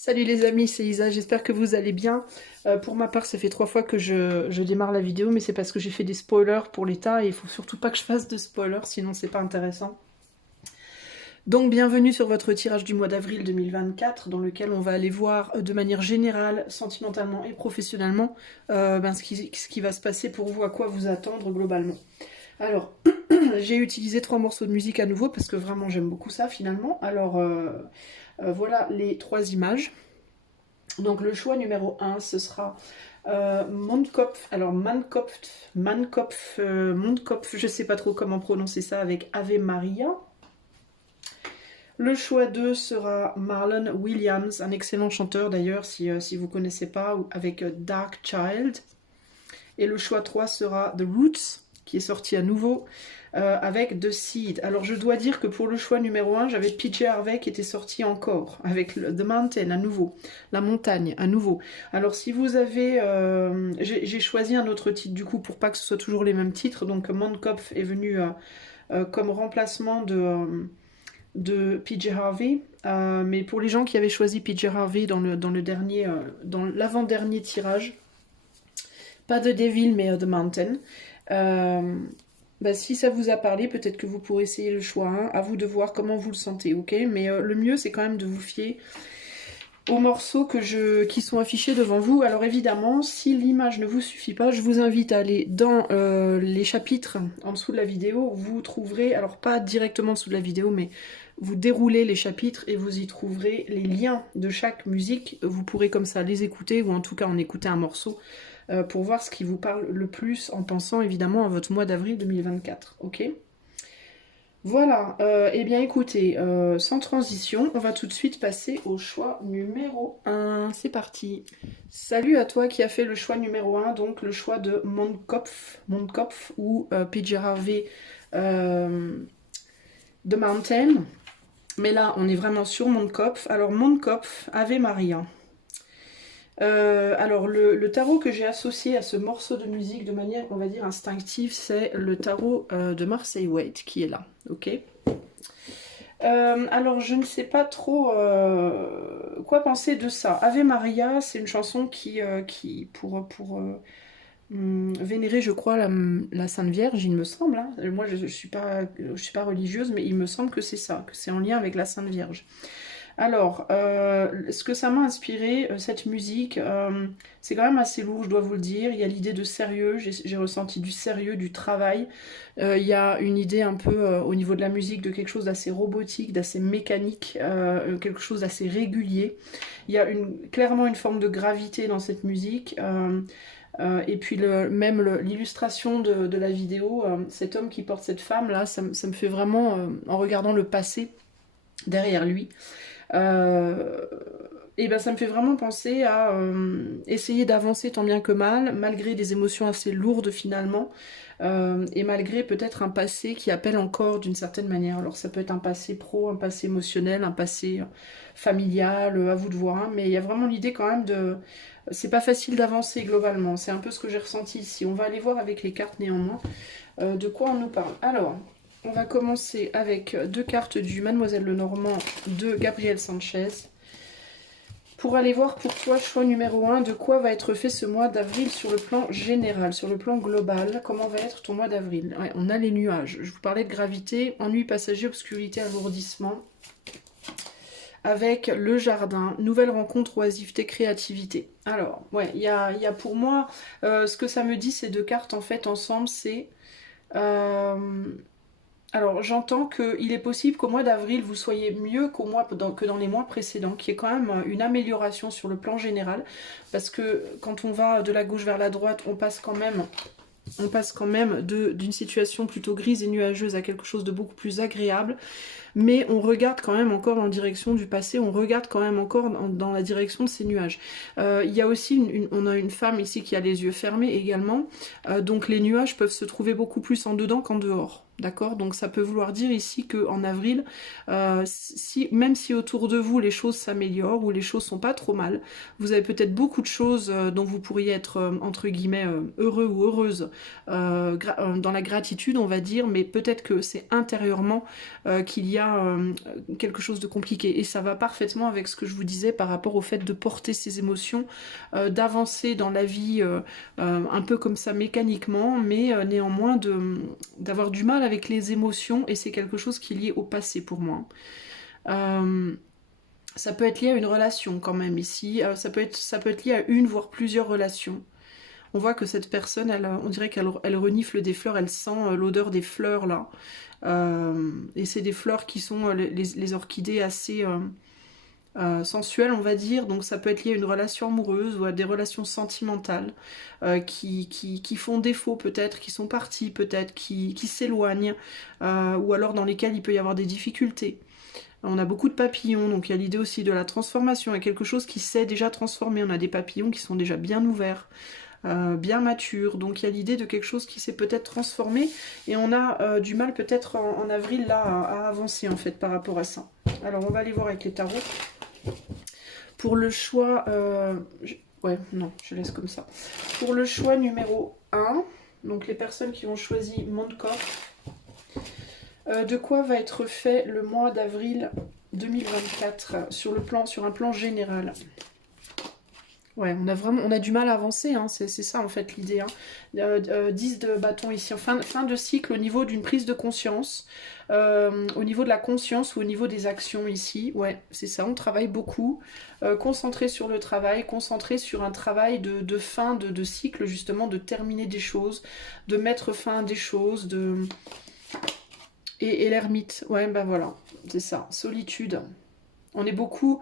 Salut les amis, c'est Isa, j'espère que vous allez bien. Pour ma part, ça fait 3 fois que je démarre la vidéo, mais c'est parce que j'ai fait des spoilers pour l'état et il faut surtout pas que je fasse de spoilers, sinon c'est pas intéressant. Donc bienvenue sur votre tirage du mois d'avril 2024, dans lequel on va aller voir de manière générale, sentimentalement et professionnellement, ce qui va se passer pour vous, à quoi vous attendre globalement. Alors, j'ai utilisé 3 morceaux de musique à nouveau parce que vraiment j'aime beaucoup ça finalement. Alors, voilà les 3 images. Donc le choix numéro 1, ce sera Mondkopf, alors Mondkopf, je sais pas trop comment prononcer ça, avec Ave Maria. Le choix 2 sera Marlon Williams, un excellent chanteur d'ailleurs, si vous ne connaissez pas, avec Dark Child. Et le choix 3 sera The Roots, qui est sorti à nouveau, avec The Seed. Alors je dois dire que pour le choix numéro 1, j'avais PJ Harvey qui était sorti encore, avec The Mountain à nouveau, La Montagne à nouveau. Alors si vous avez... j'ai choisi un autre titre du coup, pour pas que ce soit toujours les mêmes titres, donc Mondkopf est venu comme remplacement de PJ Harvey. Mais pour les gens qui avaient choisi PJ Harvey dans le dernier, dans l'avant-dernier tirage, pas The Devil mais The Mountain. Si ça vous a parlé, peut-être que vous pourrez essayer le choix 1. À vous de voir comment vous le sentez, ok? Mais le mieux, c'est quand même de vous fier aux morceaux qui sont affichés devant vous. Alors évidemment, si l'image ne vous suffit pas, je vous invite à aller dans les chapitres en dessous de la vidéo. Vous trouverez, alors pas directement en dessous de la vidéo, mais vous déroulez les chapitres et vous y trouverez les liens de chaque musique. Vous pourrez comme ça les écouter, ou en tout cas en écouter un morceau, pour voir ce qui vous parle le plus, en pensant évidemment à votre mois d'avril 2024, ok? Voilà, eh bien écoutez, sans transition, on va tout de suite passer au choix numéro 1. C'est parti. Salut à toi qui a fait le choix numéro 1, donc le choix de Mondkopf ou PJ Harvey The Mountain. Mais là, on est vraiment sur Mondkopf. Alors Mondkopf, Ave Maria. Alors le tarot que j'ai associé à ce morceau de musique de manière, on va dire, instinctive, c'est le tarot de Marseille Waite qui est là, ok? Alors je ne sais pas trop quoi penser de ça. Ave Maria, c'est une chanson qui vénérer, je crois, la Sainte Vierge, il me semble, hein. Moi je suis pas religieuse, mais il me semble que c'est ça, que c'est en lien avec la Sainte Vierge. Alors, ce que ça m'a inspiré, cette musique, c'est quand même assez lourd, je dois vous le dire. Il y a l'idée de sérieux, j'ai ressenti du sérieux, du travail. Il y a une idée un peu, au niveau de la musique, de quelque chose d'assez robotique, d'assez mécanique, quelque chose d'assez régulier. Il y a clairement une forme de gravité dans cette musique. Et puis l'illustration de la vidéo, cet homme qui porte cette femme là, ça me fait vraiment, en regardant le passé derrière lui, et ben ça me fait vraiment penser à essayer d'avancer tant bien que mal, malgré des émotions assez lourdes finalement, et malgré peut-être un passé qui appelle encore d'une certaine manière. Alors ça peut être un passé pro, un passé émotionnel, un passé familial, à vous de voir, hein, mais il y a vraiment l'idée quand même de... C'est pas facile d'avancer globalement, c'est un peu ce que j'ai ressenti ici. On va aller voir avec les cartes néanmoins de quoi on nous parle. Alors, on va commencer avec 2 cartes du Mademoiselle Lenormand de Gabriel Sanchez. Pour aller voir pour toi, choix numéro 1, de quoi va être fait ce mois d'avril sur le plan général, sur le plan global. Comment va être ton mois d'avril? Ouais, on a les nuages. Je vous parlais de gravité, ennui passager, obscurité, alourdissement. Avec le jardin, nouvelle rencontre, oisiveté, créativité. Alors, ouais, il y a pour moi, ce que ça me dit, ces 2 cartes en fait ensemble, c'est... alors j'entends qu'il est possible qu'au mois d'avril vous soyez mieux que dans les mois précédents, qu'il y ait quand même une amélioration sur le plan général, parce que quand on va de la gauche vers la droite, on passe quand même d'une situation plutôt grise et nuageuse à quelque chose de beaucoup plus agréable, mais on regarde quand même encore en direction du passé, on regarde quand même encore dans la direction de ces nuages. Il y a aussi, on a une femme ici qui a les yeux fermés également, donc les nuages peuvent se trouver beaucoup plus en dedans qu'en dehors. D'accord? Donc ça peut vouloir dire ici qu'en avril, même si autour de vous les choses s'améliorent ou les choses sont pas trop mal, vous avez peut-être beaucoup de choses dont vous pourriez être entre guillemets heureux ou heureuse dans la gratitude, on va dire, mais peut-être que c'est intérieurement qu'il y a quelque chose de compliqué. Et ça va parfaitement avec ce que je vous disais par rapport au fait de porter ses émotions, d'avancer dans la vie un peu comme ça mécaniquement, mais néanmoins d'avoir du mal avec les émotions, et c'est quelque chose qui est lié au passé pour moi. Ça peut être lié à une relation quand même ici, ça peut être lié à une voire plusieurs relations. On voit que cette personne, on dirait qu'elle renifle des fleurs, elle sent l'odeur des fleurs là. Et c'est des fleurs qui sont les orchidées assez sensuelles, on va dire. Donc ça peut être lié à une relation amoureuse ou à des relations sentimentales qui font défaut peut-être, qui sont parties peut-être, qui s'éloignent, ou alors dans lesquelles il peut y avoir des difficultés. On a beaucoup de papillons, donc il y a l'idée aussi de la transformation, il y a quelque chose qui s'est déjà transformé, on a des papillons qui sont déjà bien ouverts, bien matures, donc il y a l'idée de quelque chose qui s'est peut-être transformé, et on a du mal peut-être en avril là à avancer en fait par rapport à ça. Alors on va aller voir avec les tarots. Pour le choix, ouais, non, je laisse comme ça. Pour le choix numéro 1, donc les personnes qui ont choisi Monde Corps, de quoi va être fait le mois d'avril 2024 sur un plan général? Ouais, on a du mal à avancer, hein, c'est ça en fait l'idée. 10 de bâton ici, fin de cycle au niveau d'une prise de conscience, au niveau de la conscience ou au niveau des actions ici. Ouais, c'est ça, on travaille beaucoup, concentré sur le travail, concentré sur un travail de fin de cycle, justement, de terminer des choses, de mettre fin à des choses, Et l'ermite, ouais, ben voilà, c'est ça, solitude. On est beaucoup,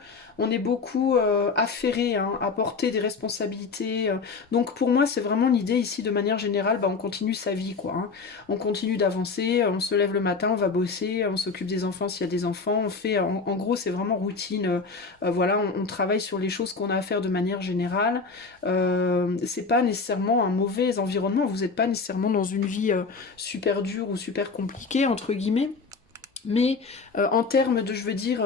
affairés à porter des responsabilités. Donc pour moi, c'est vraiment l'idée ici, de manière générale, bah, on continue sa vie, quoi. Hein. On continue d'avancer, on se lève le matin, on va bosser, on s'occupe des enfants s'il y a des enfants. On fait, en gros, c'est vraiment routine. Voilà, on travaille sur les choses qu'on a à faire de manière générale. C'est pas nécessairement un mauvais environnement. Vous n'êtes pas nécessairement dans une vie super dure ou super compliquée, entre guillemets. Mais en termes de, je veux dire,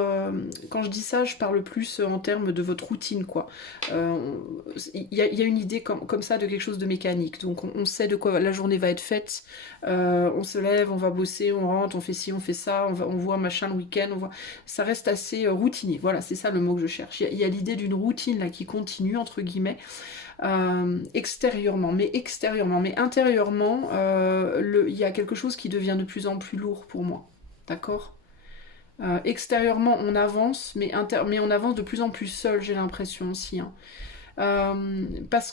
quand je dis ça, je parle plus en termes de votre routine, quoi. Il y a une idée comme ça de quelque chose de mécanique. Donc on sait de quoi la journée va être faite. On se lève, on va bosser, on rentre, on fait ci, on fait ça, on voit machin le week-end. Ça reste assez routinier. Voilà, c'est ça le mot que je cherche. Il y a l'idée d'une routine là qui continue, entre guillemets. Extérieurement, mais intérieurement, il y a quelque chose qui devient de plus en plus lourd pour moi. D'accord? Extérieurement, on avance, mais on avance de plus en plus seul, j'ai l'impression aussi. Hein.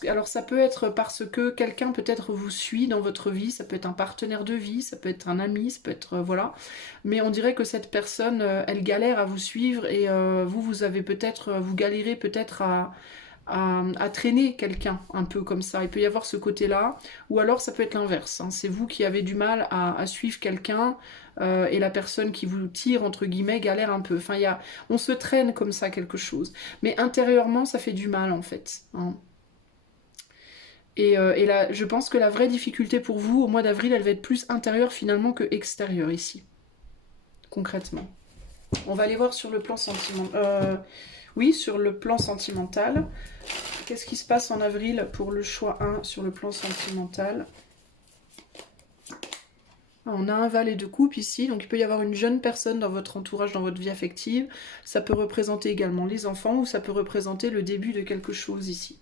Alors ça peut être parce que quelqu'un peut-être vous suit dans votre vie, ça peut être un partenaire de vie, ça peut être un ami, ça peut être voilà. Mais on dirait que cette personne, elle galère à vous suivre, et vous galérez peut-être à traîner quelqu'un un peu comme ça. Il peut y avoir ce côté-là, ou alors ça peut être l'inverse. Hein. C'est vous qui avez du mal à suivre quelqu'un, et la personne qui vous tire, entre guillemets, galère un peu. Enfin, on se traîne comme ça quelque chose. Mais intérieurement, ça fait du mal en fait. Hein. Et là, je pense que la vraie difficulté pour vous, au mois d'avril, elle va être plus intérieure finalement que extérieure ici. Concrètement. On va aller voir sur le plan sentimental. Oui, sur le plan sentimental. Qu'est-ce qui se passe en avril pour le choix 1 sur le plan sentimental? On a un valet de coupe ici, donc il peut y avoir une jeune personne dans votre entourage, dans votre vie affective. Ça peut représenter également les enfants, ou ça peut représenter le début de quelque chose ici.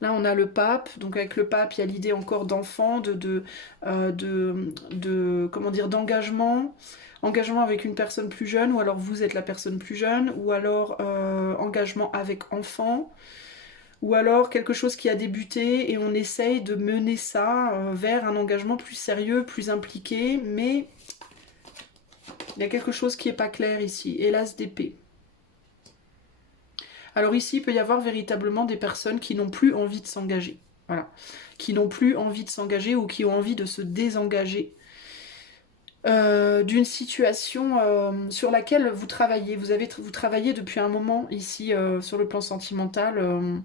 Là, on a le pape, donc avec le pape, il y a l'idée encore d'enfant, comment dire, d'engagement. Engagement avec une personne plus jeune, ou alors vous êtes la personne plus jeune, ou alors engagement avec enfant, ou alors quelque chose qui a débuté et on essaye de mener ça vers un engagement plus sérieux, plus impliqué, mais il y a quelque chose qui n'est pas clair ici. Et l'as d'épée. Alors ici, il peut y avoir véritablement des personnes qui n'ont plus envie de s'engager. Voilà. Qui n'ont plus envie de s'engager, ou qui ont envie de se désengager d'une situation sur laquelle vous travaillez. Vous travaillez depuis un moment ici sur le plan sentimental.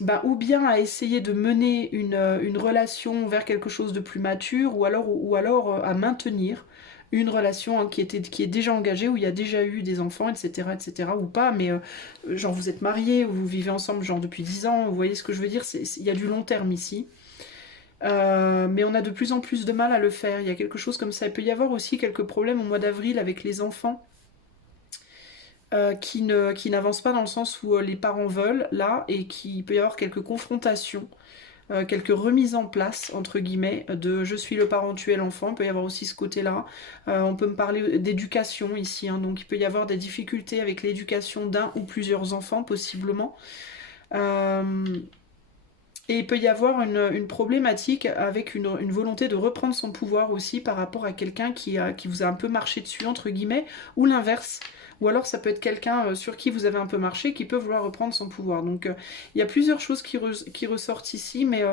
ben, ou bien à essayer de mener une relation vers quelque chose de plus mature, ou alors à maintenir une relation hein, qui est déjà engagée, où il y a déjà eu des enfants, etc., etc., ou pas, mais genre vous êtes mariés, ou vous vivez ensemble genre depuis 10 ans, vous voyez ce que je veux dire, il y a du long terme ici. Mais on a de plus en plus de mal à le faire, il y a quelque chose comme ça. Il peut y avoir aussi quelques problèmes au mois d'avril avec les enfants qui n'avancent pas dans le sens où les parents veulent, là, et qu'il peut y avoir quelques confrontations, quelques remises en place, entre guillemets, de je suis le parent, tu es l'enfant. Il peut y avoir aussi ce côté-là. On peut me parler d'éducation ici, hein, donc il peut y avoir des difficultés avec l'éducation d'un ou plusieurs enfants, possiblement. Euh, et il peut y avoir une problématique avec une volonté de reprendre son pouvoir aussi par rapport à quelqu'un qui vous a un peu marché dessus, entre guillemets, ou l'inverse. Ou alors ça peut être quelqu'un sur qui vous avez un peu marché qui peut vouloir reprendre son pouvoir. Donc il y a plusieurs choses qui ressortent ici, mais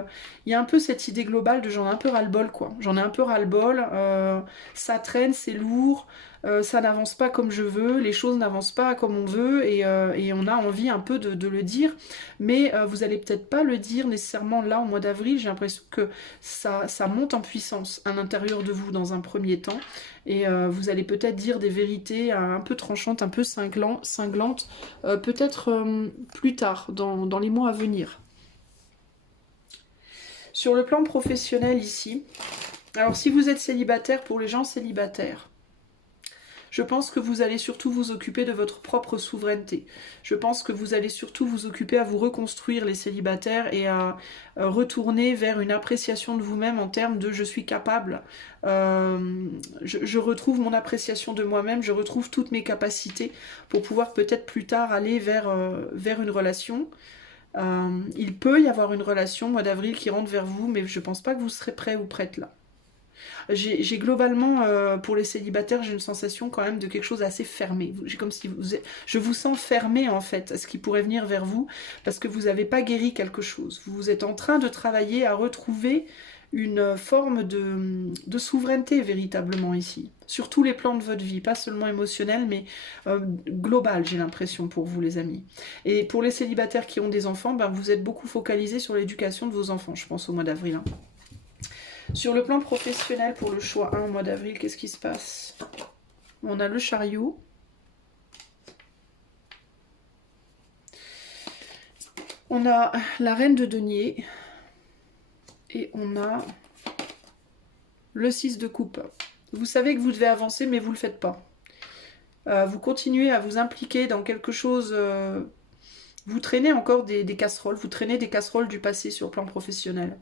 il y a un peu cette idée globale de j'en ai un peu ras-le-bol, quoi. J'en ai un peu ras-le-bol, ça traîne, c'est lourd, ça n'avance pas comme je veux, les choses n'avancent pas comme on veut, et on a envie un peu de le dire. Mais vous allez peut-être pas le dire nécessairement là au mois d'avril. J'ai l'impression que ça monte en puissance à l'intérieur de vous dans un premier temps. Et vous allez peut-être dire des vérités un peu tranchantes, un peu cinglantes, peut-être plus tard, dans les mois à venir. Sur le plan professionnel ici, alors si vous êtes célibataire, pour les gens célibataires, je pense que vous allez surtout vous occuper de votre propre souveraineté. Je pense que vous allez surtout vous occuper à vous reconstruire les célibataires et à retourner vers une appréciation de vous-même en termes de je suis capable. Je retrouve mon appréciation de moi-même, je retrouve toutes mes capacités pour pouvoir peut-être plus tard aller vers une relation. Il peut y avoir une relation mois d'avril qui rentre vers vous, mais je ne pense pas que vous serez prêt ou prête là. J'ai globalement, pour les célibataires, j'ai une sensation quand même de quelque chose assez fermé. J'ai comme si je vous sens fermé en fait à ce qui pourrait venir vers vous parce que vous n'avez pas guéri quelque chose. Vous êtes en train de travailler à retrouver une forme de souveraineté véritablement ici. Sur tous les plans de votre vie, pas seulement émotionnel, mais global, j'ai l'impression pour vous les amis. Et pour les célibataires qui ont des enfants, ben, vous êtes beaucoup focalisés sur l'éducation de vos enfants, je pense au mois d'avril. Hein. Sur le plan professionnel, pour le choix 1 au mois d'avril, qu'est-ce qui se passe? On a le chariot. On a la reine de denier. Et on a le 6 de coupe. Vous savez que vous devez avancer, mais vous ne le faites pas. Vous continuez à vous impliquer dans quelque chose... vous traînez encore des casseroles. Vous traînez des casseroles du passé sur le plan professionnel.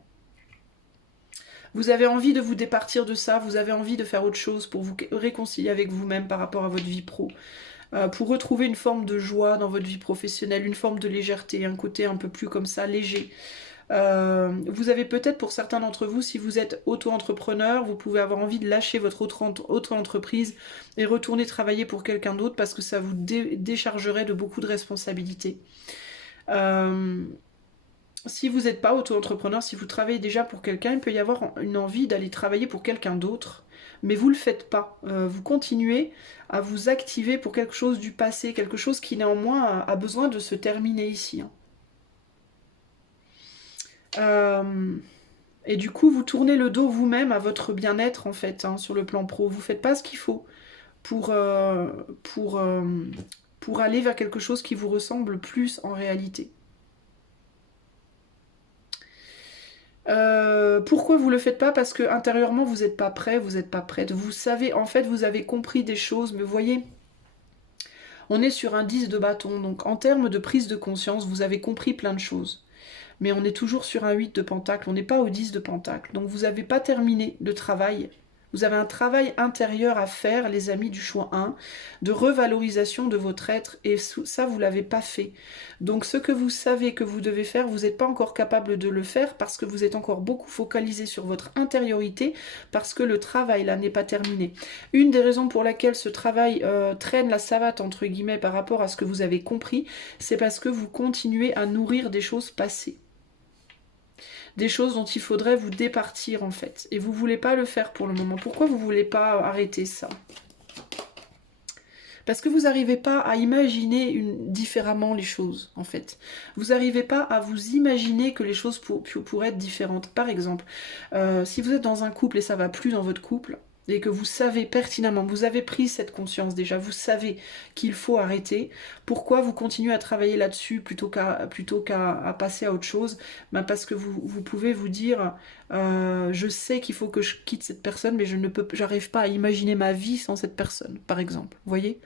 Vous avez envie de vous départir de ça, vous avez envie de faire autre chose pour vous réconcilier avec vous-même par rapport à votre vie pro. Pour retrouver une forme de joie dans votre vie professionnelle, une forme de légèreté, un côté un peu plus comme ça, léger. Vous avez peut-être pour certains d'entre vous, si vous êtes auto-entrepreneur, vous pouvez avoir envie de lâcher votre autre entreprise et retourner travailler pour quelqu'un d'autre parce que ça vous déchargerait de beaucoup de responsabilités. Si vous n'êtes pas auto-entrepreneur, si vous travaillez déjà pour quelqu'un, il peut y avoir une envie d'aller travailler pour quelqu'un d'autre, mais vous ne le faites pas. Vous continuez à vous activer pour quelque chose du passé, quelque chose qui néanmoins a besoin de se terminer ici. Et du coup, vous tournez le dos vous-même à votre bien-être en fait, hein, sur le plan pro. Vous ne faites pas ce qu'il faut pour aller vers quelque chose qui vous ressemble plus en réalité. Pourquoi vous le faites pas? Parce que intérieurement vous n'êtes pas prêt, vous n'êtes pas prête. Vous savez, en fait, vous avez compris des choses, mais vous voyez, on est sur un 10 de bâton, donc en termes de prise de conscience, vous avez compris plein de choses. Mais on est toujours sur un 8 de pentacle, on n'est pas au 10 de pentacle. Donc vous n'avez pas terminé le travail. Vous avez un travail intérieur à faire, les amis du choix 1, de revalorisation de votre être, et ça, vous ne l'avez pas fait. Donc ce que vous savez que vous devez faire, vous n'êtes pas encore capable de le faire parce que vous êtes encore beaucoup focalisé sur votre intériorité, parce que le travail, là, n'est pas terminé. Une des raisons pour laquelle ce travail traîne la savate, entre guillemets, par rapport à ce que vous avez compris, c'est parce que vous continuez à nourrir des choses passées. Des choses dont il faudrait vous départir en fait. Et vous ne voulez pas le faire pour le moment. Pourquoi vous ne voulez pas arrêter ça? Parce que vous n'arrivez pas à imaginer différemment les choses, en fait. Vous n'arrivez pas à vous imaginer que les choses pourraient être différentes. Par exemple, si vous êtes dans un couple et ça va plus dans votre couple, et que vous savez pertinemment, vous avez pris cette conscience déjà, vous savez qu'il faut arrêter, pourquoi vous continuez à travailler là-dessus plutôt qu'à passer à autre chose? Ben parce que vous pouvez vous dire, je sais qu'il faut que je quitte cette personne, mais j'arrive pas à imaginer ma vie sans cette personne, par exemple. Vous voyez?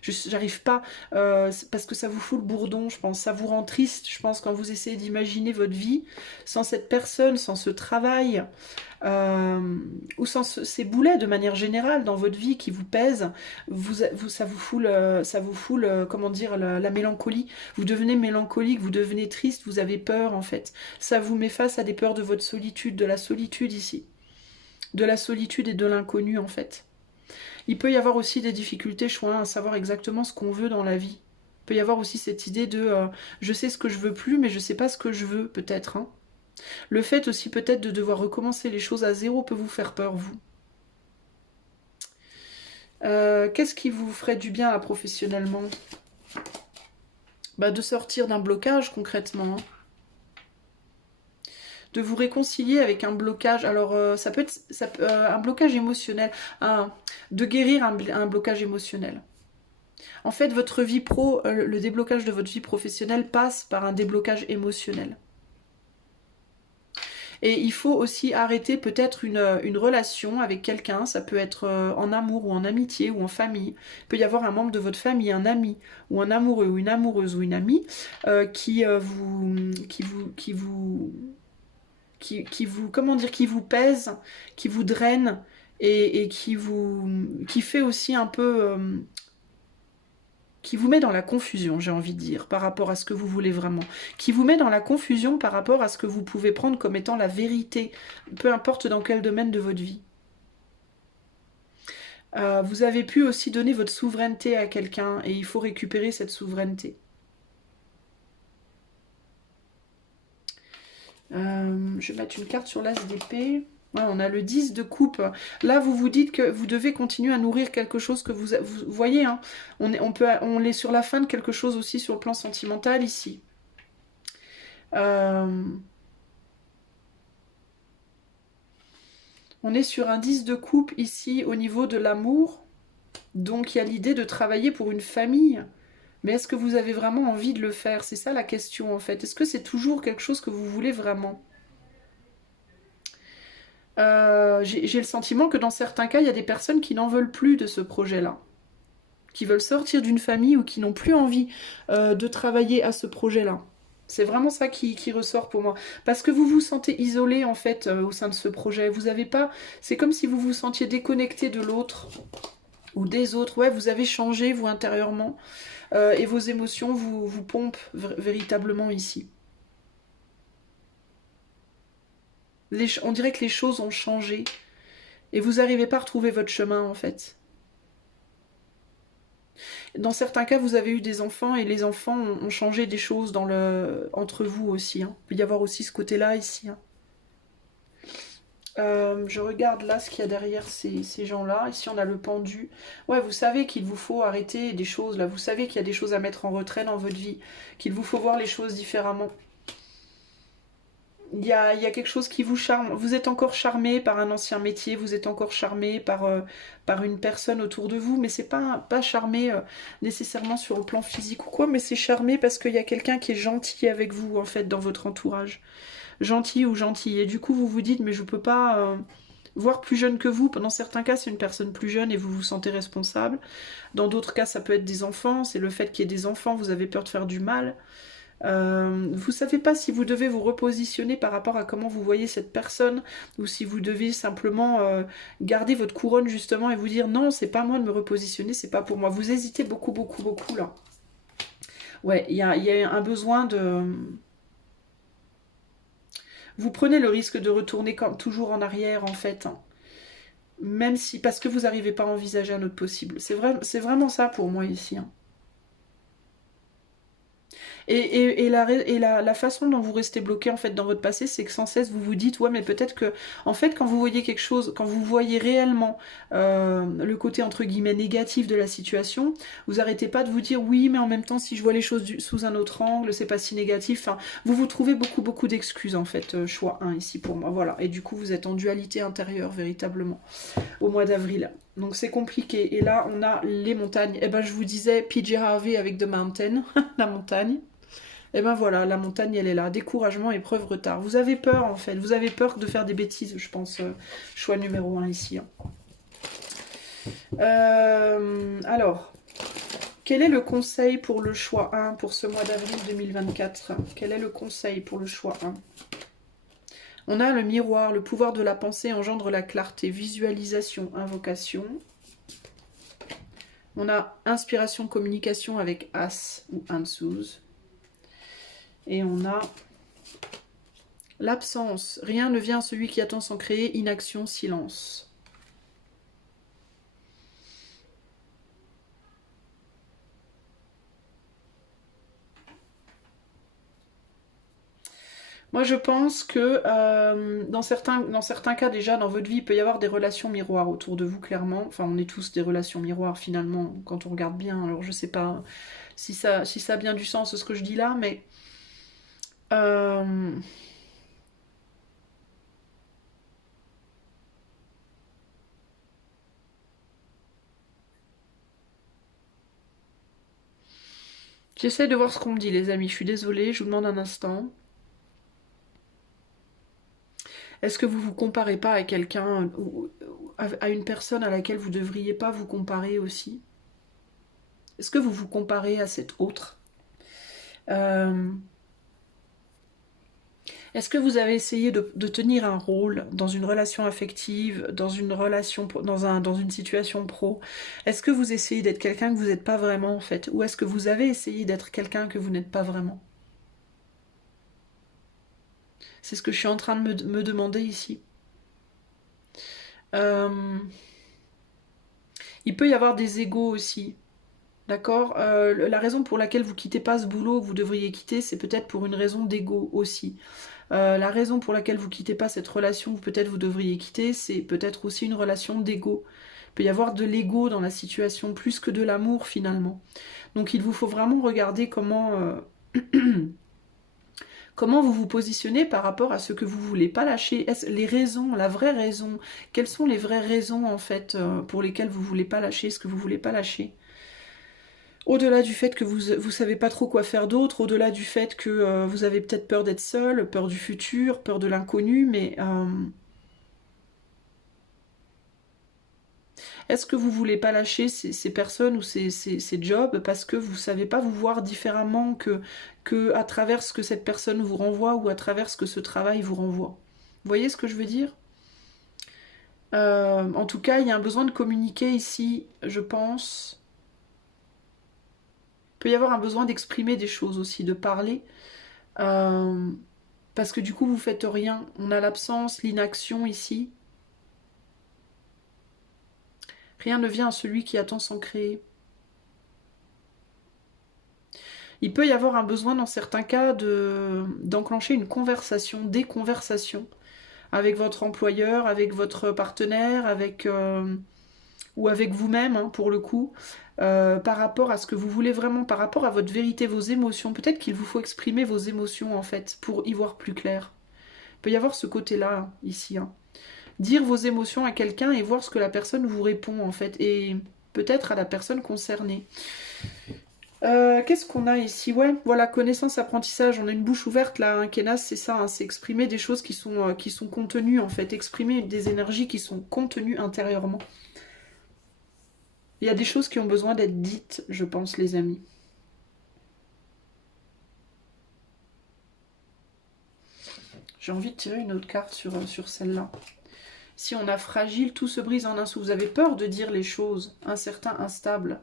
J'arrive pas, parce que ça vous fout le bourdon, je pense, ça vous rend triste, je pense, quand vous essayez d'imaginer votre vie sans cette personne, sans ce travail, ou sans ces boulets de manière générale dans votre vie qui vous pèsent, ça vous fout, comment dire, la mélancolie. Vous devenez mélancolique, vous devenez triste, vous avez peur en fait. Ça vous met face à des peurs de votre solitude, de la solitude ici, de la solitude et de l'inconnu en fait. Il peut y avoir aussi des difficultés, je crois, à savoir exactement ce qu'on veut dans la vie. Il peut y avoir aussi cette idée de je sais ce que je veux plus, mais je sais pas ce que je veux, peut-être. Hein. Le fait aussi peut-être de devoir recommencer les choses à zéro peut vous faire peur, vous. Qu'est-ce qui vous ferait du bien là, professionnellement? Bah, de sortir d'un blocage concrètement. Hein. De vous réconcilier avec un blocage. Alors, ça peut être un blocage émotionnel. De guérir un blocage émotionnel. En fait, votre vie pro, le déblocage de votre vie professionnelle passe par un déblocage émotionnel. Et il faut aussi arrêter peut-être une relation avec quelqu'un, ça peut être en amour ou en amitié ou en famille. Il peut y avoir un membre de votre famille, un ami ou un amoureux ou une amoureuse ou une amie qui vous pèse, qui vous draine et qui fait aussi un peu, qui vous met dans la confusion, j'ai envie de dire, par rapport à ce que vous voulez vraiment, qui vous met dans la confusion par rapport à ce que vous pouvez prendre comme étant la vérité, peu importe dans quel domaine de votre vie. Vous avez pu aussi donner votre souveraineté à quelqu'un et il faut récupérer cette souveraineté. Je vais mettre une carte sur l'as d'épée. Ouais, on a le 10 de coupe. Là, vous vous dites que vous devez continuer à nourrir quelque chose que vous voyez. Hein, on est sur la fin de quelque chose aussi sur le plan sentimental ici. On est sur un 10 de coupe ici au niveau de l'amour. Donc, il y a l'idée de travailler pour une famille. Mais est-ce que vous avez vraiment envie de le faire? C'est ça la question en fait. Est-ce que c'est toujours quelque chose que vous voulez vraiment? J'ai le sentiment que dans certains cas, il y a des personnes qui n'en veulent plus de ce projet-là. Qui veulent sortir d'une famille ou qui n'ont plus envie de travailler à ce projet-là. C'est vraiment ça qui ressort pour moi. Parce que vous vous sentez isolé en fait au sein de ce projet. Vous avez pas. C'est comme si vous vous sentiez déconnecté de l'autre ou des autres. Ouais, vous avez changé vous intérieurement et vos émotions vous pompent véritablement ici. On dirait que les choses ont changé et vous n'arrivez pas à retrouver votre chemin en fait. Dans certains cas, vous avez eu des enfants et les enfants ont changé des choses entre vous aussi. Hein. Il peut y avoir aussi ce côté-là ici. Hein. Je regarde là ce qu'il y a derrière ces gens-là. Ici, on a le pendu. Ouais, vous savez qu'il vous faut arrêter des choses là. Vous savez qu'il y a des choses à mettre en retrait dans votre vie. Qu'il vous faut voir les choses différemment. Il y a quelque chose qui vous charme. Vous êtes encore charmé par un ancien métier, vous êtes encore charmé par une personne autour de vous, mais c'est pas charmé nécessairement sur le plan physique ou quoi, mais c'est charmé parce qu'il y a quelqu'un qui est gentil avec vous, en fait, dans votre entourage. Gentil ou gentil. Et du coup, vous vous dites, mais je peux pas voir plus jeune que vous. Dans certains cas, c'est une personne plus jeune et vous vous sentez responsable. Dans d'autres cas, ça peut être des enfants. C'est le fait qu'il y ait des enfants, vous avez peur de faire du mal. Vous savez pas si vous devez vous repositionner par rapport à comment vous voyez cette personne ou si vous devez simplement garder votre couronne justement et vous dire non, c'est pas moi de me repositionner, c'est pas pour moi. Vous hésitez beaucoup là. Ouais, il y a un besoin de... Vous prenez le risque de retourner toujours en arrière en fait. Hein. Même si, parce que vous n'arrivez pas à envisager un autre possible. C'est vraiment ça pour moi ici. Hein. Et la façon dont vous restez bloqué en fait dans votre passé, c'est que sans cesse vous vous dites ouais mais peut-être que en fait quand vous voyez quelque chose, quand vous voyez réellement le côté entre guillemets négatif de la situation, vous arrêtez pas de vous dire oui mais en même temps si je vois les choses sous un autre angle, c'est pas si négatif. Enfin, vous vous trouvez beaucoup d'excuses en fait, choix 1 ici pour moi, voilà. Et du coup vous êtes en dualité intérieure véritablement au mois d'avril. Donc c'est compliqué. Et là on a les montagnes. Et ben je vous disais PJ Harvey avec The Mountain, la montagne. Et ben voilà, la montagne elle est là. Découragement, épreuve, retard. Vous avez peur en fait. Vous avez peur de faire des bêtises, je pense. Choix numéro 1 ici. Hein. Alors, quel est le conseil pour le choix 1 pour ce mois d'avril 2024? Quel est le conseil pour le choix 1? On a le miroir, le pouvoir de la pensée engendre la clarté, visualisation, invocation. On a inspiration, communication avec As ou Ansuz. Et on a l'absence, rien ne vient à celui qui attend sans créer, inaction, silence. Moi, je pense que dans certains cas, déjà, dans votre vie, il peut y avoir des relations miroirs autour de vous, clairement. Enfin, on est tous des relations miroirs, finalement, quand on regarde bien. Alors, je sais pas si ça a bien du sens, ce que je dis là, mais... J'essaie de voir ce qu'on me dit, les amis. Je suis désolée, je vous demande un instant. Est-ce que vous vous comparez pas à quelqu'un ou à une personne à laquelle vous devriez pas vous comparer aussi? Est-ce que vous vous comparez à cet autre? Est-ce que vous avez essayé de tenir un rôle dans une relation affective, dans une relation, dans une situation pro? Est-ce que vous essayez d'être quelqu'un que vous n'êtes pas vraiment en fait? Ou est-ce que vous avez essayé d'être quelqu'un que vous n'êtes pas vraiment? C'est ce que je suis en train de me demander ici. Il peut y avoir des égos aussi. D'accord. La raison pour laquelle vous quittez pas ce boulot que vous devriez quitter, c'est peut-être pour une raison d'ego aussi. La raison pour laquelle vous quittez pas cette relation que peut-être vous devriez quitter, c'est peut-être aussi une relation d'ego. Il peut y avoir de l'ego dans la situation plus que de l'amour finalement. Donc il vous faut vraiment regarder comment vous vous positionnez par rapport à ce que vous voulez pas lâcher. Les raisons, la vraie raison, quelles sont les vraies raisons en fait pour lesquelles vous voulez pas lâcher ce que vous voulez pas lâcher? Au-delà du fait que vous savez pas trop quoi faire d'autre, au-delà du fait que vous avez peut-être peur d'être seul, peur du futur, peur de l'inconnu, mais est-ce que vous voulez pas lâcher ces personnes ou ces jobs parce que vous savez pas vous voir différemment que à travers ce que cette personne vous renvoie ou à travers ce que ce travail vous renvoie? Vous voyez ce que je veux dire? En tout cas, il y a un besoin de communiquer ici, je pense. Il peut y avoir un besoin d'exprimer des choses aussi, de parler. Parce que du coup, vous faites rien. On a l'absence, l'inaction ici. Rien ne vient à celui qui attend sans créer. Il peut y avoir un besoin dans certains cas d'enclencher une conversation, des conversations avec votre employeur, avec votre partenaire, ou avec vous-même hein, pour le coup, par rapport à ce que vous voulez vraiment, par rapport à votre vérité, vos émotions. Peut-être qu'il vous faut exprimer vos émotions en fait pour y voir plus clair. Il peut y avoir ce côté-là hein, ici. Hein. Dire vos émotions à quelqu'un et voir ce que la personne vous répond en fait, et peut-être à la personne concernée. Qu'est-ce qu'on a ici? Ouais, voilà, connaissance, apprentissage. On a une bouche ouverte là, hein, Kenas, c'est ça, hein, c'est exprimer des choses qui sont contenues en fait, exprimer des énergies qui sont contenues intérieurement. Il y a des choses qui ont besoin d'être dites, je pense, les amis. J'ai envie de tirer une autre carte sur celle-là. Si on a fragile, tout se brise en un souffle. Vous avez peur de dire les choses, incertain, instable.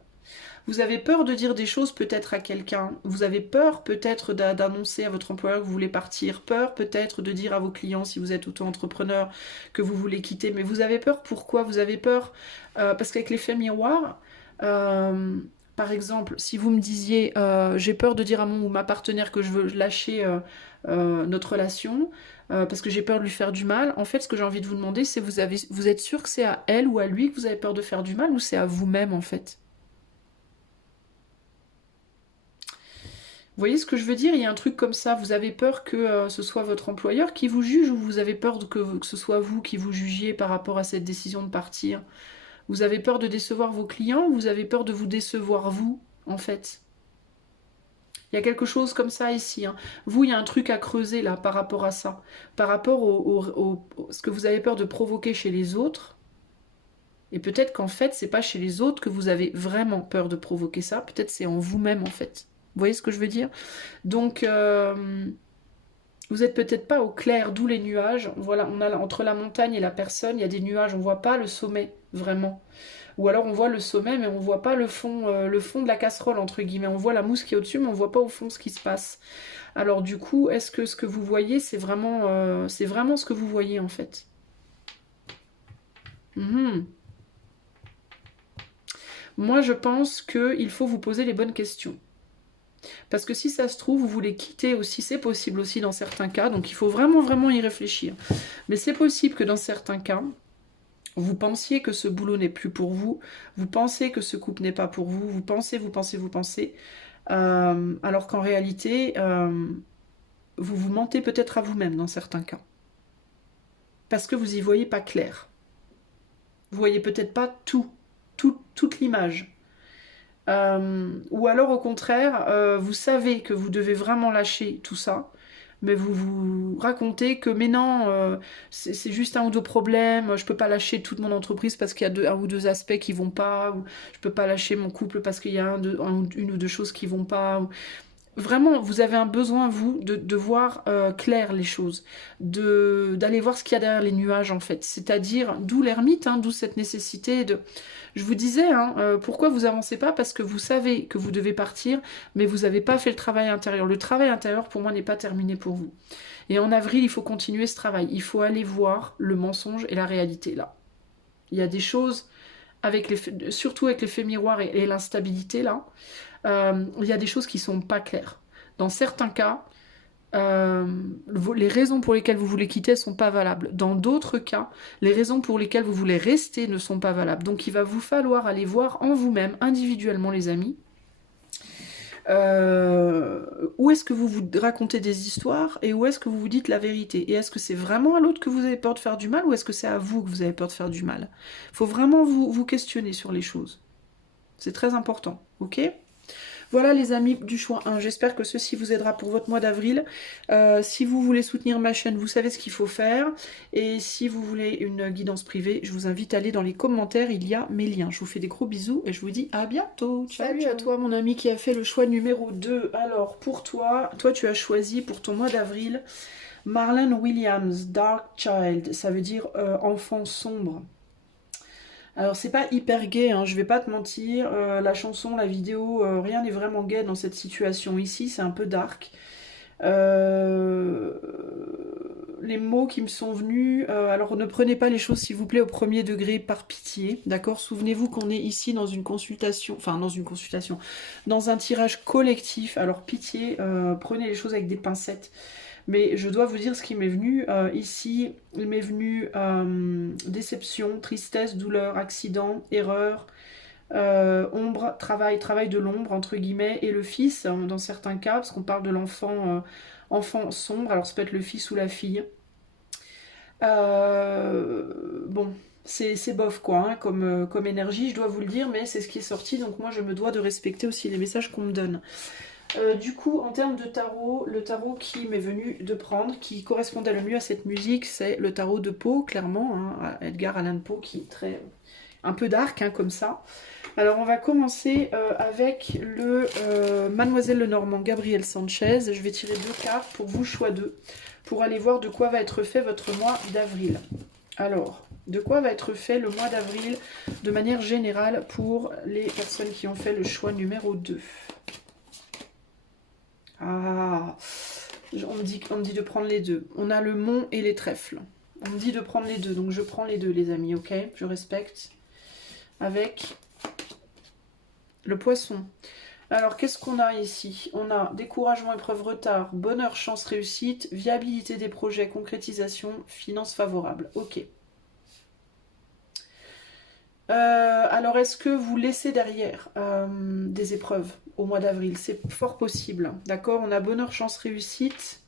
Vous avez peur de dire des choses peut-être à quelqu'un. Vous avez peur peut-être d'annoncer à votre employeur que vous voulez partir. Peur peut-être de dire à vos clients, si vous êtes auto-entrepreneur, que vous voulez quitter. Mais vous avez peur pourquoi? Vous avez peur parce qu'avec l'effet miroir, par exemple, si vous me disiez j'ai peur de dire à mon ou ma partenaire que je veux lâcher notre relation parce que j'ai peur de lui faire du mal, en fait, ce que j'ai envie de vous demander, c'est vous êtes sûr que c'est à elle ou à lui que vous avez peur de faire du mal ou c'est à vous-même, en fait? Vous voyez ce que je veux dire? Il y a un truc comme ça. Vous avez peur que ce soit votre employeur qui vous juge ou vous avez peur que ce soit vous qui vous jugiez par rapport à cette décision de partir? Vous avez peur de décevoir vos clients ou vous avez peur de vous décevoir vous, en fait? Il y a quelque chose comme ça ici, hein. Vous, il y a un truc à creuser là par rapport à ça. Par rapport ce que vous avez peur de provoquer chez les autres. Et peut-être qu'en fait, c'est pas chez les autres que vous avez vraiment peur de provoquer ça. Peut-être c'est en vous-même, en fait. Vous voyez ce que je veux dire? Donc, vous êtes peut-être pas au clair, d'où les nuages. Voilà, on a entre la montagne et la personne, il y a des nuages, on voit pas le sommet, vraiment. Ou alors on voit le sommet, mais on voit pas le fond de la casserole, entre guillemets. On voit la mousse qui est au-dessus, mais on voit pas au fond ce qui se passe. Alors du coup, est-ce que ce que vous voyez, c'est vraiment ce que vous voyez, en fait? Mhm. Moi, je pense qu'il faut vous poser les bonnes questions. Parce que si ça se trouve, vous voulez quitter aussi, c'est possible aussi dans certains cas, donc il faut vraiment, vraiment y réfléchir. Mais c'est possible que dans certains cas, vous pensiez que ce boulot n'est plus pour vous, vous pensez que ce couple n'est pas pour vous, vous pensez, alors qu'en réalité, vous vous mentez peut-être à vous-même dans certains cas. Parce que vous y voyez pas clair. Vous voyez peut-être pas toute l'image. Ou alors au contraire, vous savez que vous devez vraiment lâcher tout ça, mais vous vous racontez que mais non, c'est juste un ou deux problèmes, je peux pas lâcher toute mon entreprise parce qu'il y a un ou deux aspects qui vont pas, ou je peux pas lâcher mon couple parce qu'il y a une ou deux choses qui vont pas. Vraiment, vous avez un besoin, vous, de voir clair les choses, d'aller voir ce qu'il y a derrière les nuages, en fait. C'est-à-dire, d'où l'ermite, hein, d'où cette nécessité de... Je vous disais, hein, pourquoi vous avancez pas? Parce que vous savez que vous devez partir, mais vous n'avez pas fait le travail intérieur. Le travail intérieur, pour moi, n'est pas terminé pour vous. Et en avril, il faut continuer ce travail. Il faut aller voir le mensonge et la réalité, là. Il y a des choses, surtout avec l'effet miroir et l'instabilité, là, il y a des choses qui sont pas claires. Dans certains cas, les raisons pour lesquelles vous voulez quitter ne sont pas valables. Dans d'autres cas, les raisons pour lesquelles vous voulez rester ne sont pas valables. Donc il va vous falloir aller voir en vous-même, individuellement les amis, où est-ce que vous vous racontez des histoires et où est-ce que vous vous dites la vérité. Et est-ce que c'est vraiment à l'autre que vous avez peur de faire du mal ou est-ce que c'est à vous que vous avez peur de faire du mal? Il faut vraiment vous questionner sur les choses. C'est très important, ok? Voilà les amis du choix 1, j'espère que ceci vous aidera pour votre mois d'avril. Si vous voulez soutenir ma chaîne, vous savez ce qu'il faut faire. Et si vous voulez une guidance privée, je vous invite à aller dans les commentaires, il y a mes liens. Je vous fais des gros bisous et je vous dis à bientôt. Ciao, salut ciao. À toi mon ami qui a fait le choix numéro 2. Alors pour toi tu as choisi pour ton mois d'avril Marlon Williams, Dark Child, ça veut dire enfant sombre. Alors c'est pas hyper gai, hein, je vais pas te mentir, la chanson, la vidéo, rien n'est vraiment gai dans cette situation ici, c'est un peu dark. Les mots qui me sont venus, alors ne prenez pas les choses s'il vous plaît au premier degré par pitié, d'accord? Souvenez-vous qu'on est ici dans une consultation, dans un tirage collectif, alors pitié, prenez les choses avec des pincettes. Mais je dois vous dire ce qui m'est venu. Ici, il m'est venu déception, tristesse, douleur, accident, erreur, ombre, travail de l'ombre, entre guillemets, et le fils, dans certains cas, parce qu'on parle de l'enfant enfant sombre, alors ça peut être le fils ou la fille. Bon, c'est bof quoi, hein, comme énergie, je dois vous le dire, mais c'est ce qui est sorti, donc moi je me dois de respecter aussi les messages qu'on me donne. Du coup, en termes de tarot, le tarot qui m'est venu de prendre, qui correspondait le mieux à cette musique, c'est le tarot de Poe, clairement, hein, Edgar Allan Poe, qui est un peu dark, hein, comme ça. Alors, on va commencer avec le Mademoiselle Lenormand, Gabriel Sanchez. Je vais tirer 2 cartes pour vous, choix 2, pour aller voir de quoi va être fait votre mois d'avril. Alors, de quoi va être fait le mois d'avril de manière générale pour les personnes qui ont fait le choix numéro 2. Ah, on me dit de prendre les deux. On a le mont et les trèfles. On me dit de prendre les deux, donc je prends les deux, les amis, ok? Je respecte. Avec Le poisson. Alors, qu'est-ce qu'on a ici? On a découragement, épreuve, retard, bonheur, chance, réussite, viabilité des projets, concrétisation, finances favorables. Ok. Alors, est-ce que vous laissez derrière des épreuves au mois d'avril? C'est fort possible. D'accord? On a bonheur, chance, réussite.